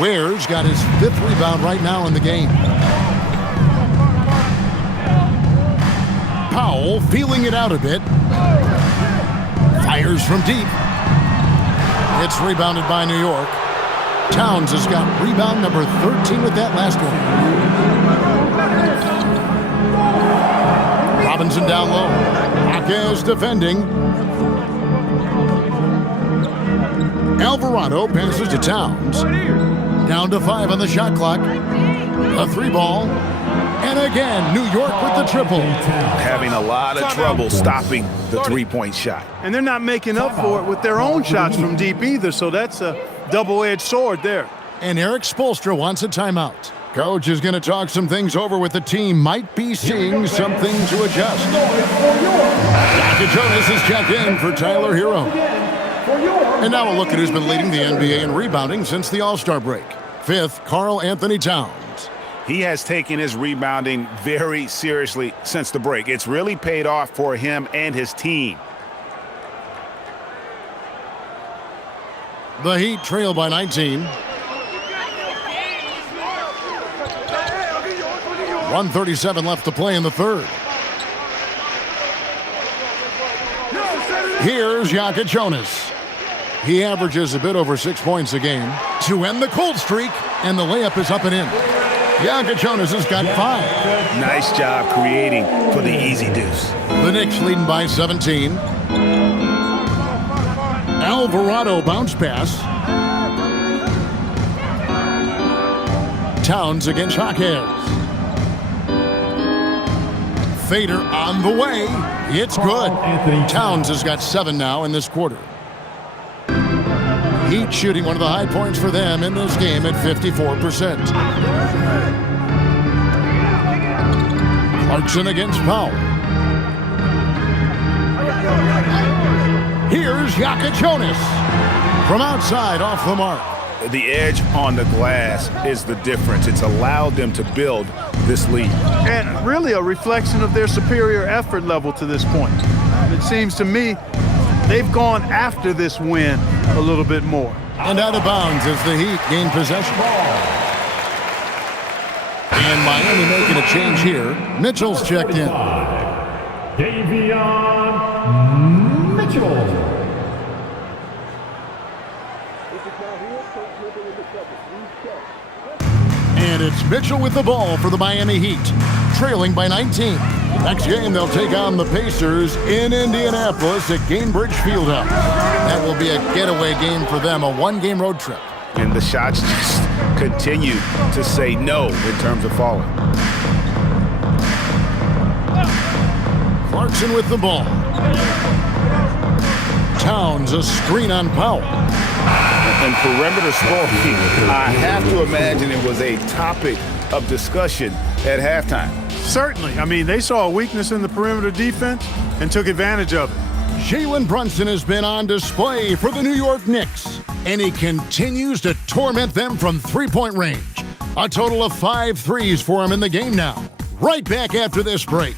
Ware's got his 5th rebound right now in the game. Powell feeling it out a bit. Fires from deep. It's rebounded by New York. Towns has got rebound number 13 with that last one. Robinson down low. Marquez defending. Alvarado passes to Towns. Down to 5 on the shot clock. A 3-ball. And again, New York with the triple. Having a lot of trouble stopping the three-point shot. And they're not making up for it with their own shots from deep either, so that's a double-edged sword there. And Eric Spoelstra wants a timeout. Coach is going to talk some things over with the team. Might be seeing something to adjust. Jonas is checked in for Tyler Hero. And now a look at who's been leading the NBA in rebounding since the All-Star break. 5th, Karl Anthony Towns. He has taken his rebounding very seriously since the break. It's really paid off for him and his team. The Heat trail by 19. 1:37 left to play in the third. Here's Jonas. He averages a bit over 6 points a game to end the cold streak, and the layup is up and in. Jonas has got 5. Nice job creating for the easy deuce. The Knicks leading by 17. Alvarado bounce pass. Towns against Jaquez. Fader on the way. It's good. Towns has got 7 now in this quarter. Heat shooting one of the high points for them in this game at 54%. Clarkson against Powell. Here's Jonas from outside off the mark. The edge on the glass is the difference. It's allowed them to build this lead. And really a reflection of their superior effort level to this point. And it seems to me they've gone after this win a little bit more. And out of bounds as the Heat gain possession. And Miami making a change here. Mitchell's checked in. Davion Mitchell. And it's Mitchell with the ball for the Miami Heat, trailing by 19. Next game, they'll take on the Pacers in Indianapolis at Gainbridge Fieldhouse. That will be a getaway game for them, a one-game road trip. And the shots just continue to say no in terms of falling. Clarkson with the ball. Towns, a screen on Powell. And perimeter scoring, I have to imagine it was a topic of discussion at halftime. Certainly. I mean, they saw a weakness in the perimeter defense and took advantage of it. Jalen Brunson has been on display for the New York Knicks, and he continues to torment them from three-point range. A total of 5 threes for him in the game now. Right back after this break.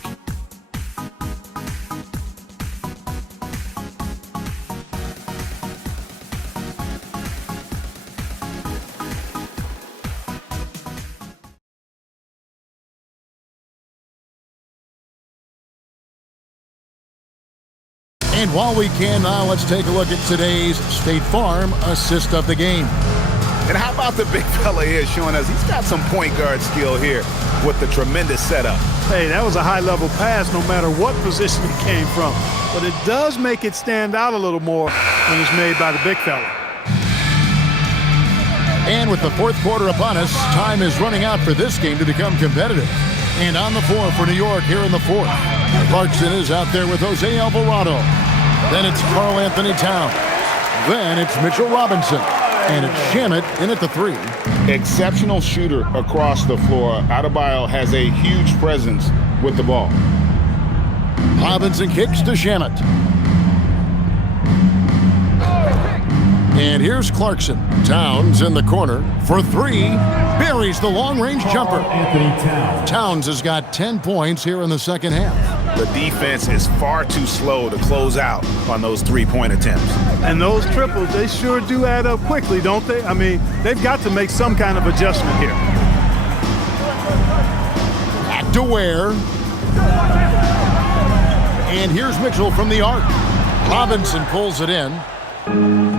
And while we can now, let's take a look at today's State Farm assist of the game. And how about the big fella here showing us he's got some point guard skill here with the tremendous setup. Hey, that was a high-level pass no matter what position it came from. But it does make it stand out a little more when it's made by the big fella. And with the fourth quarter upon us, time is running out for this game to become competitive. And on the floor for New York here in the fourth. Clarkson is out there with Jose Alvarado. Then it's Karl Anthony Towns. Then it's Mitchell Robinson. And it's Shamet in at the 3. Exceptional shooter across the floor. Adebayo has a huge presence with the ball. Robinson kicks to Shamet. And here's Clarkson. Towns in the corner for 3. Buries the long-range jumper. Anthony Towns. Towns has got 10 points here in the second half. The defense is far too slow to close out on those three-point attempts. And those triples, they sure do add up quickly, don't they? I mean, they've got to make some kind of adjustment here. Back to Ware. And here's Mitchell from the arc. Robinson pulls it in.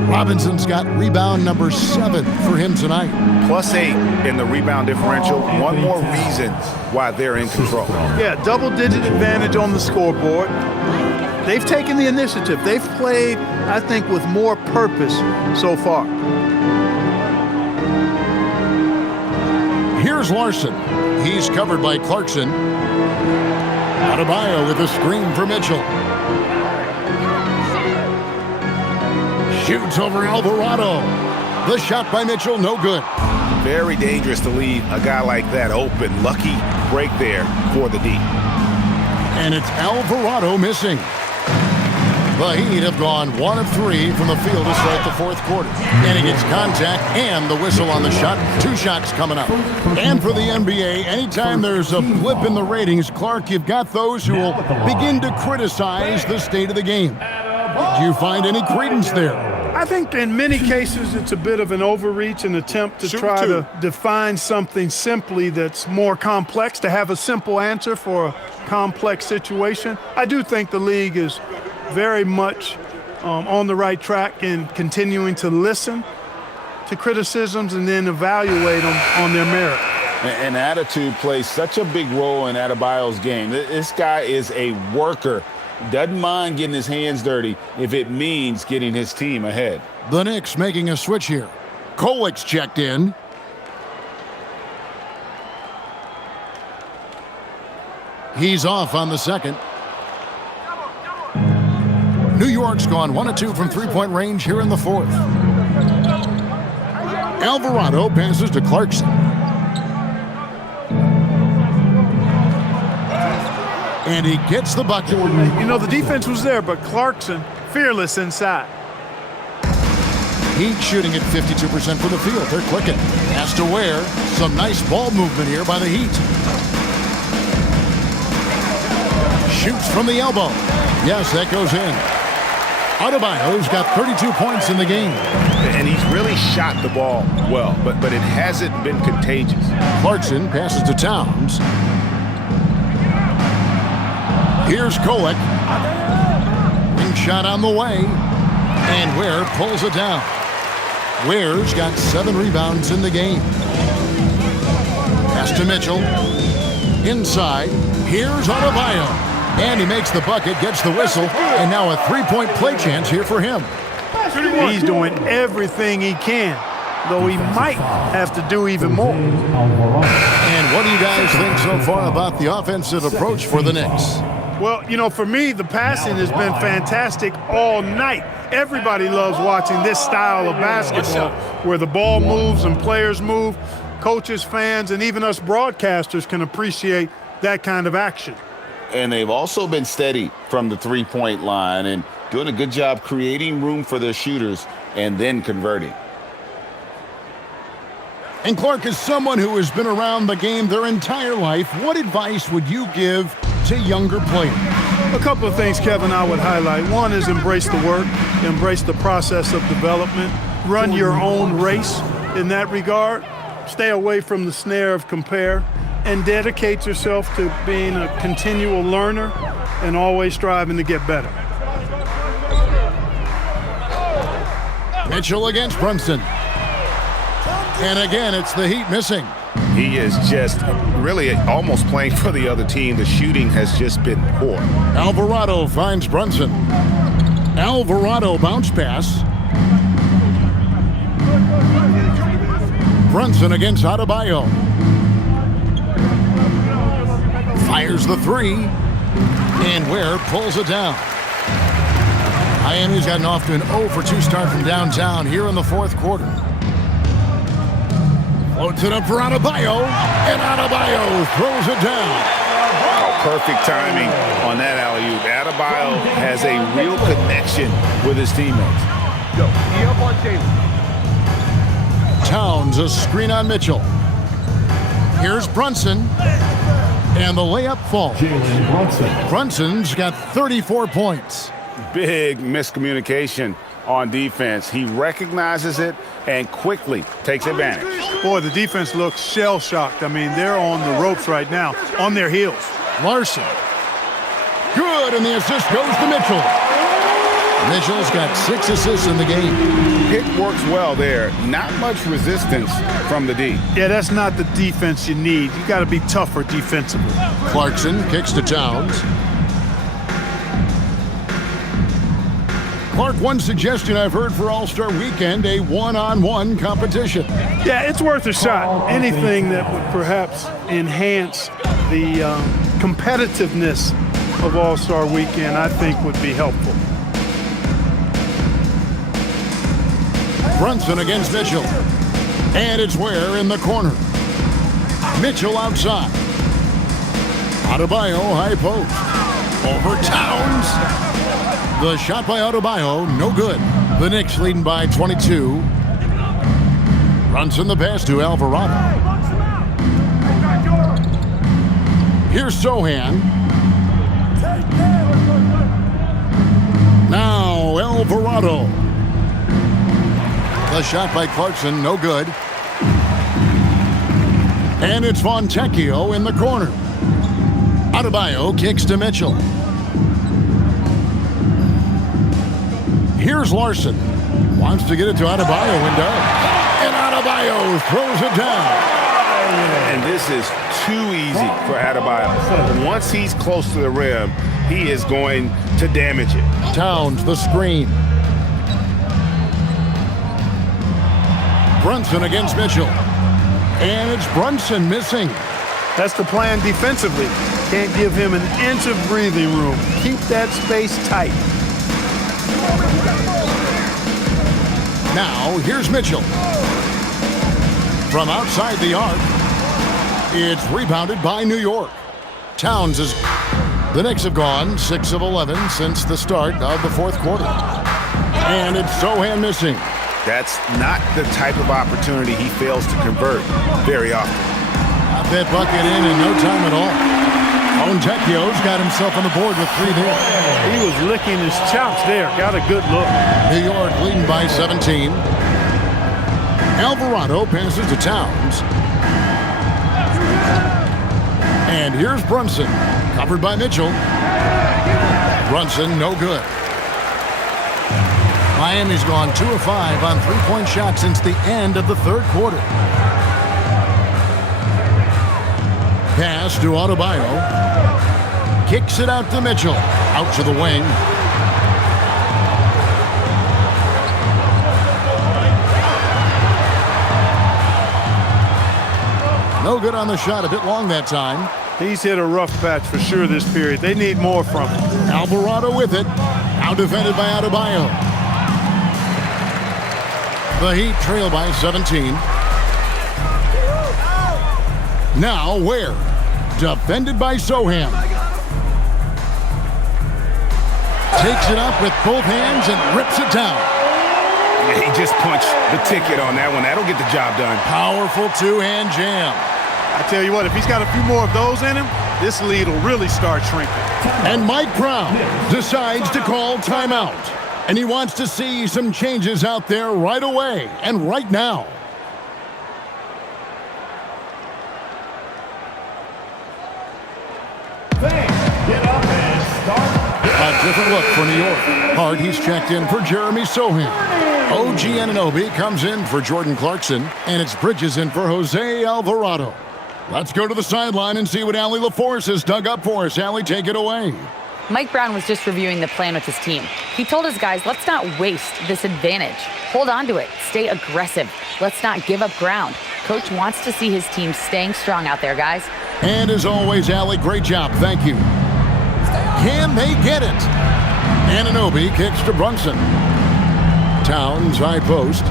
Robinson's got rebound number 7 for him tonight. +8 in the rebound differential. One more reason why they're in control. Yeah, double-digit advantage on the scoreboard. They've taken the initiative. They've played, I think, with more purpose so far. Here's Larson. He's covered by Clarkson. Adebayo with a screen for Mitchell. Shoots over Alvarado. The shot by Mitchell, no good. Very dangerous to leave a guy like that open. Lucky break there for the D. And it's Alvarado missing. The Heat have gone 1 of 3 from the field to start the fourth quarter. And he gets contact and the whistle on the shot. 2 shots coming up. And for the NBA, anytime there's a blip in the ratings, Clark, you've got those who will begin to criticize the state of the game. Do you find any credence there? I think in many cases it's a bit of an overreach, an attempt to try to define something simply that's more complex, to have a simple answer for a complex situation. I do think the league is very much on the right track and continuing to listen to criticisms and then evaluate them on their merit. And attitude plays such a big role in Adebayo's game. This guy is a worker. Doesn't mind getting his hands dirty if it means getting his team ahead. The Knicks making a switch here. Kolic's checked in. He's off on the second. New York's gone 1 of 2 from three-point range here in the fourth. Alvarado passes to Clarkson. And he gets the bucket. You know, the defense was there, but Clarkson, fearless inside. Heat shooting at 52% from the field. They're clicking. Has to wear. Some nice ball movement here by the Heat. Shoots from the elbow. Yes, that goes in. Adebayo's got 32 points in the game. And he's really shot the ball well, but it hasn't been contagious. Clarkson passes to Towns. Here's Kolic. Wing shot on the way. And Ware pulls it down. Ware's got 7 rebounds in the game. Pass to Mitchell. Inside. Here's Adebayo. And he makes the bucket, gets the whistle, and now a three-point play chance here for him. He's doing everything he can, though he might have to do even more. And what do you guys think so far about the offensive approach for the Knicks? Well, you know, for me, the passing has been fantastic all night. Everybody loves watching this style of basketball where the ball moves and players move. Coaches, fans, and even us broadcasters can appreciate that kind of action. And they've also been steady from the three-point line and doing a good job creating room for their shooters and then converting. And Clark, is someone who has been around the game their entire life. What advice would you give to younger players? A couple of things, Kevin, I would highlight. One is embrace the work, embrace the process of development, run your own race in that regard, stay away from the snare of compare, and dedicate yourself to being a continual learner and always striving to get better. Mitchell against Brunson. And again, it's the Heat missing. He is just really almost playing for the other team. The shooting has just been poor. Alvarado finds Brunson. Alvarado bounce pass. Brunson against Adebayo. Fires the three, and Ware pulls it down. Miami's gotten off to an 0 for 2 start from downtown here in the fourth quarter. Floats it up for Adebayo, and Adebayo throws it down. Oh, perfect timing on that alley-oop. Adebayo has a real connection with his teammates. Towns, a screen on Mitchell. Here's Brunson. And the layup falls. Jalen Brunson. Brunson's got 34 points. Big miscommunication on defense. He recognizes it and quickly takes advantage. Boy, the defense looks shell-shocked. I mean, they're on the ropes right now, on their heels. Larson. Good, and the assist goes to Mitchell. Mitchell's got 6 assists in the game. Pick works well there. Not much resistance from the D. Yeah, that's not the defense you need. You got to be tougher defensively. Clarkson kicks to Towns. Clark, one suggestion I've heard for All-Star Weekend, a one-on-one competition. Yeah, it's worth a shot. Anything that would perhaps enhance the competitiveness of All-Star Weekend, I think would be helpful. Brunson against Mitchell. And it's Ware in the corner. Mitchell outside. Adebayo high post. Over Towns. The shot by Adebayo, no good. The Knicks leading by 22. Brunson the pass to Alvarado. Here's Sohan. Now Alvarado. The shot by Clarkson, no good. And it's Fontecchio in the corner. Adebayo kicks to Mitchell. Here's Larson. Wants to get it to Adebayo and does. And Adebayo throws it down. And this is too easy for Adebayo. Once he's close to the rim, he is going to damage it. Towns the screen. Brunson against Mitchell. And it's Brunson missing. That's the plan defensively. Can't give him an inch of breathing room. Keep that space tight. Now, here's Mitchell. From outside the arc, it's rebounded by New York. Towns is... The Knicks have gone 6 of 11 since the start of the fourth quarter. And it's Sohan missing. That's not the type of opportunity he fails to convert very often. Got that bucket in no time at all. Fontecchio's got himself on the board with 3 there. He was licking his chops there. Got a good look. New York leading by 17. Alvarado passes to Towns. And here's Brunson, covered by Mitchell. Brunson, no good. Miami's gone 2 of 5 on three-point shots since the end of the third quarter. Pass to Adebayo. Kicks it out to Mitchell. Out to the wing. No good on the shot. A bit long that time. He's hit a rough patch for sure this period. They need more from him. Alvarado with it. Now defended by Adebayo. The Heat trail by 17. Now Ware. Defended by Sohan. Takes it up with both hands and rips it down. Yeah, he just punched the ticket on that one. That'll get the job done. Powerful two-hand jam. I tell you what, if he's got a few more of those in him, this lead will really start shrinking. And Mike Brown decides to call timeout. And he wants to see some changes out there right away and right now. Get up and start. A different look for New York. Hard, he's checked in for Jeremy Sohan. OG Anunoby comes in for Jordan Clarkson. And it's Bridges in for Jose Alvarado. Let's go to the sideline and see what Allie LaForce has dug up for us. Allie, take it away. Mike Brown was just reviewing the plan with his team. He told his guys, let's not waste this advantage. Hold on to it. Stay aggressive. Let's not give up ground. Coach wants to see his team staying strong out there, guys. And as always, Allie, great job. Thank you. Can they get it? Anunoby kicks to Brunson. Towns, high post.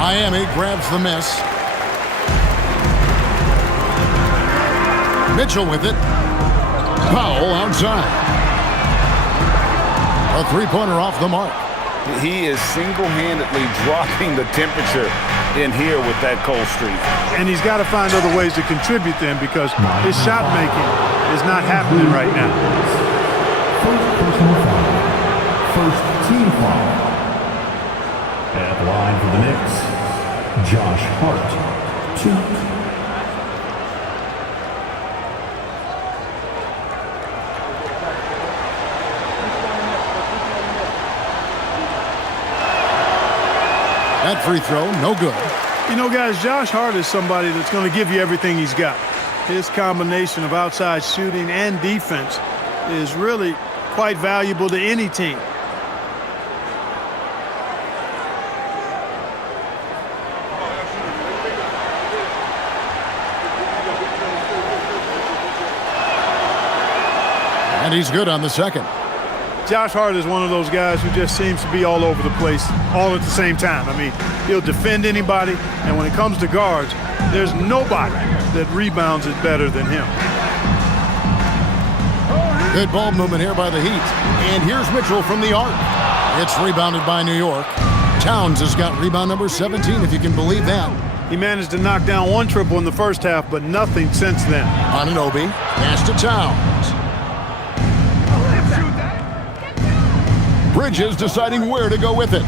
Miami grabs the miss. Mitchell with it. Powell outside. A three-pointer off the mark. He is single-handedly dropping the temperature in here with that cold streak. And he's got to find other ways to contribute then because his shot making is not happening right now. First personal foul. First team foul. At the line for the Knicks, Josh Hart, 2. That free throw, no good. You know, guys, Josh Hart is somebody that's going to give you everything he's got. His combination of outside shooting and defense is really quite valuable to any team. And he's good on the second. Josh Hart is one of those guys who just seems to be all over the place all at the same time. I mean, he'll defend anybody, and when it comes to guards, there's nobody that rebounds it better than him. Good ball movement here by the Heat. And here's Mitchell from the arc. It's rebounded by New York. Towns has got rebound number 17, if you can believe that. He managed to knock down one triple in the first half, but nothing since then. Anunoby, pass to Towns. Bridges deciding where to go with it.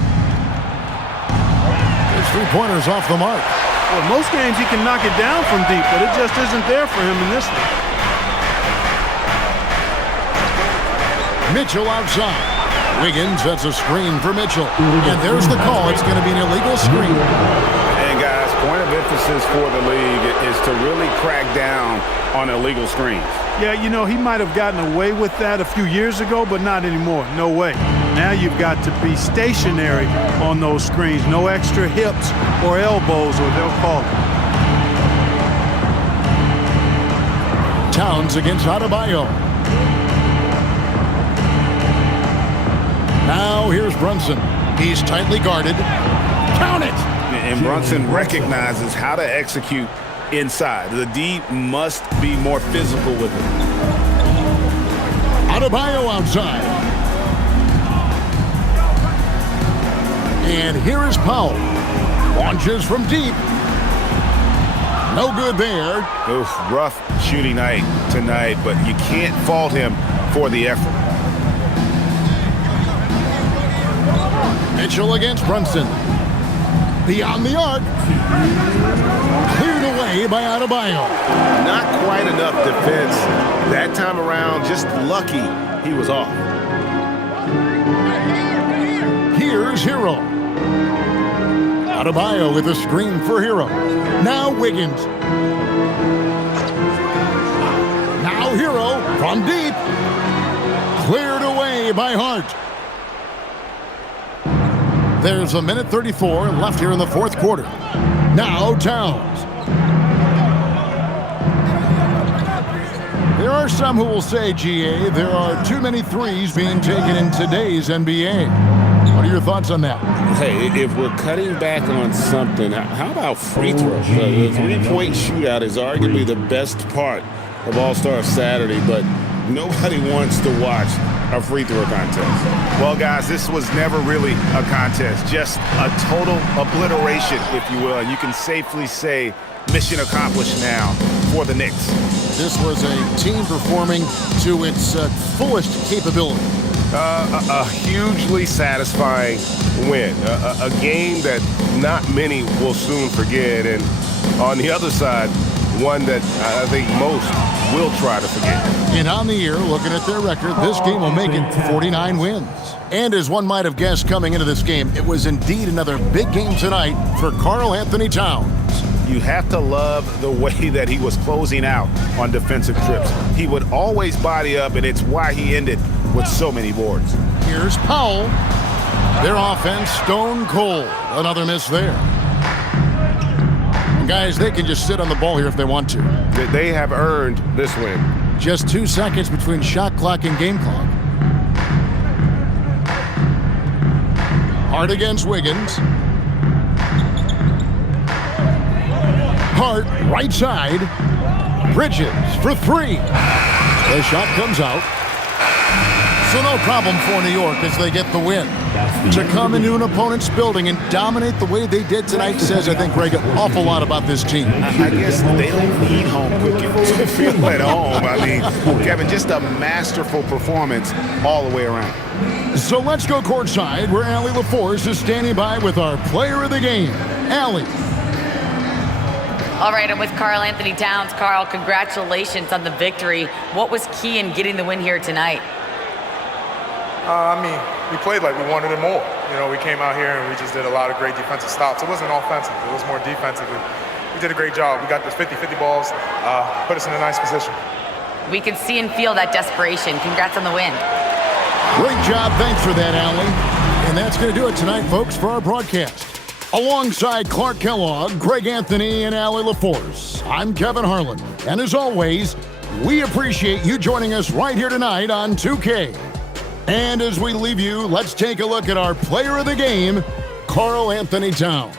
His three-pointer's off the mark. Well, most games he can knock it down from deep, but it just isn't there for him in this one. Mitchell outside. Wiggins sets a screen for Mitchell. And there's the call. It's going to be an illegal screen. And guys, point of emphasis for the league is to really crack down on illegal screens. Yeah, you know, he might have gotten away with that a few years ago, but not anymore. No way. Now you've got to be stationary on those screens. No extra hips or elbows, or they'll call it. Towns against Adebayo. Now here's Brunson. He's tightly guarded. Count it! And Brunson recognizes how to execute inside. The D must be more physical with it. Adebayo outside. And here is Powell. Launches from deep. No good there. Oof, rough shooting night tonight, but you can't fault him for the effort. Mitchell against Brunson. Beyond the arc. Cleared away by Adebayo. Not quite enough defense that time around. Just lucky he was off. Here's Hero. Adebayo with a screen for Hero. Now Wiggins. Now Hero from deep. Cleared away by Hart. There's a minute 34 left here in the fourth quarter. Now Towns. There are some who will say, GA, there are too many threes being taken in today's NBA. What are your thoughts on that? Hey, if we're cutting back on something, how about free throws? The three-point shootout is arguably the best part of All-Star Saturday, but nobody wants to watch a free throw contest. Well, guys, this was never really a contest, just a total obliteration, if you will. And you can safely say mission accomplished now for the Knicks. This was a team performing to its fullest capability. A hugely satisfying win. A game that not many will soon forget. And on the other side, one that I think most will try to forget. And on the year, looking at their record, this game will make it 49 wins. And as one might have guessed coming into this game, it was indeed another big game tonight for Karl Anthony Towns. You have to love the way that he was closing out on defensive trips. He would always body up, and it's why he ended with so many boards. Here's Powell. Their offense stone cold. Another miss there. And guys, they can just sit on the ball here if they want to. They have earned this win. Just 2 seconds between shot clock and game clock. Hart against Wiggins. Hart, right side. Bridges for three. The shot comes out. So no problem for New York as they get the win. To come into an opponent's building and dominate the way they did tonight says, I think, Greg, an awful lot about this team. I guess they don't need home cooking to feel at home. I mean, Kevin, just a masterful performance all the way around. So let's go courtside where Allie LaForce is standing by with our player of the game. Allie. All right, I'm with Karl Anthony Towns. Karl, congratulations on the victory. What was key in getting the win here tonight? We played like we wanted it more. You know, we came out here and we just did a lot of great defensive stops. It wasn't offensive. It was more defensive. We did a great job. We got the 50-50 balls, put us in a nice position. We can see and feel that desperation. Congrats on the win. Great job. Thanks for that, Allie. And that's going to do it tonight, folks, for our broadcast. Alongside Clark Kellogg, Greg Anthony, and Allie LaForce, I'm Kevin Harlan. And as always, we appreciate you joining us right here tonight on 2K. And as we leave you, let's take a look at our player of the game, Karl Anthony Towns.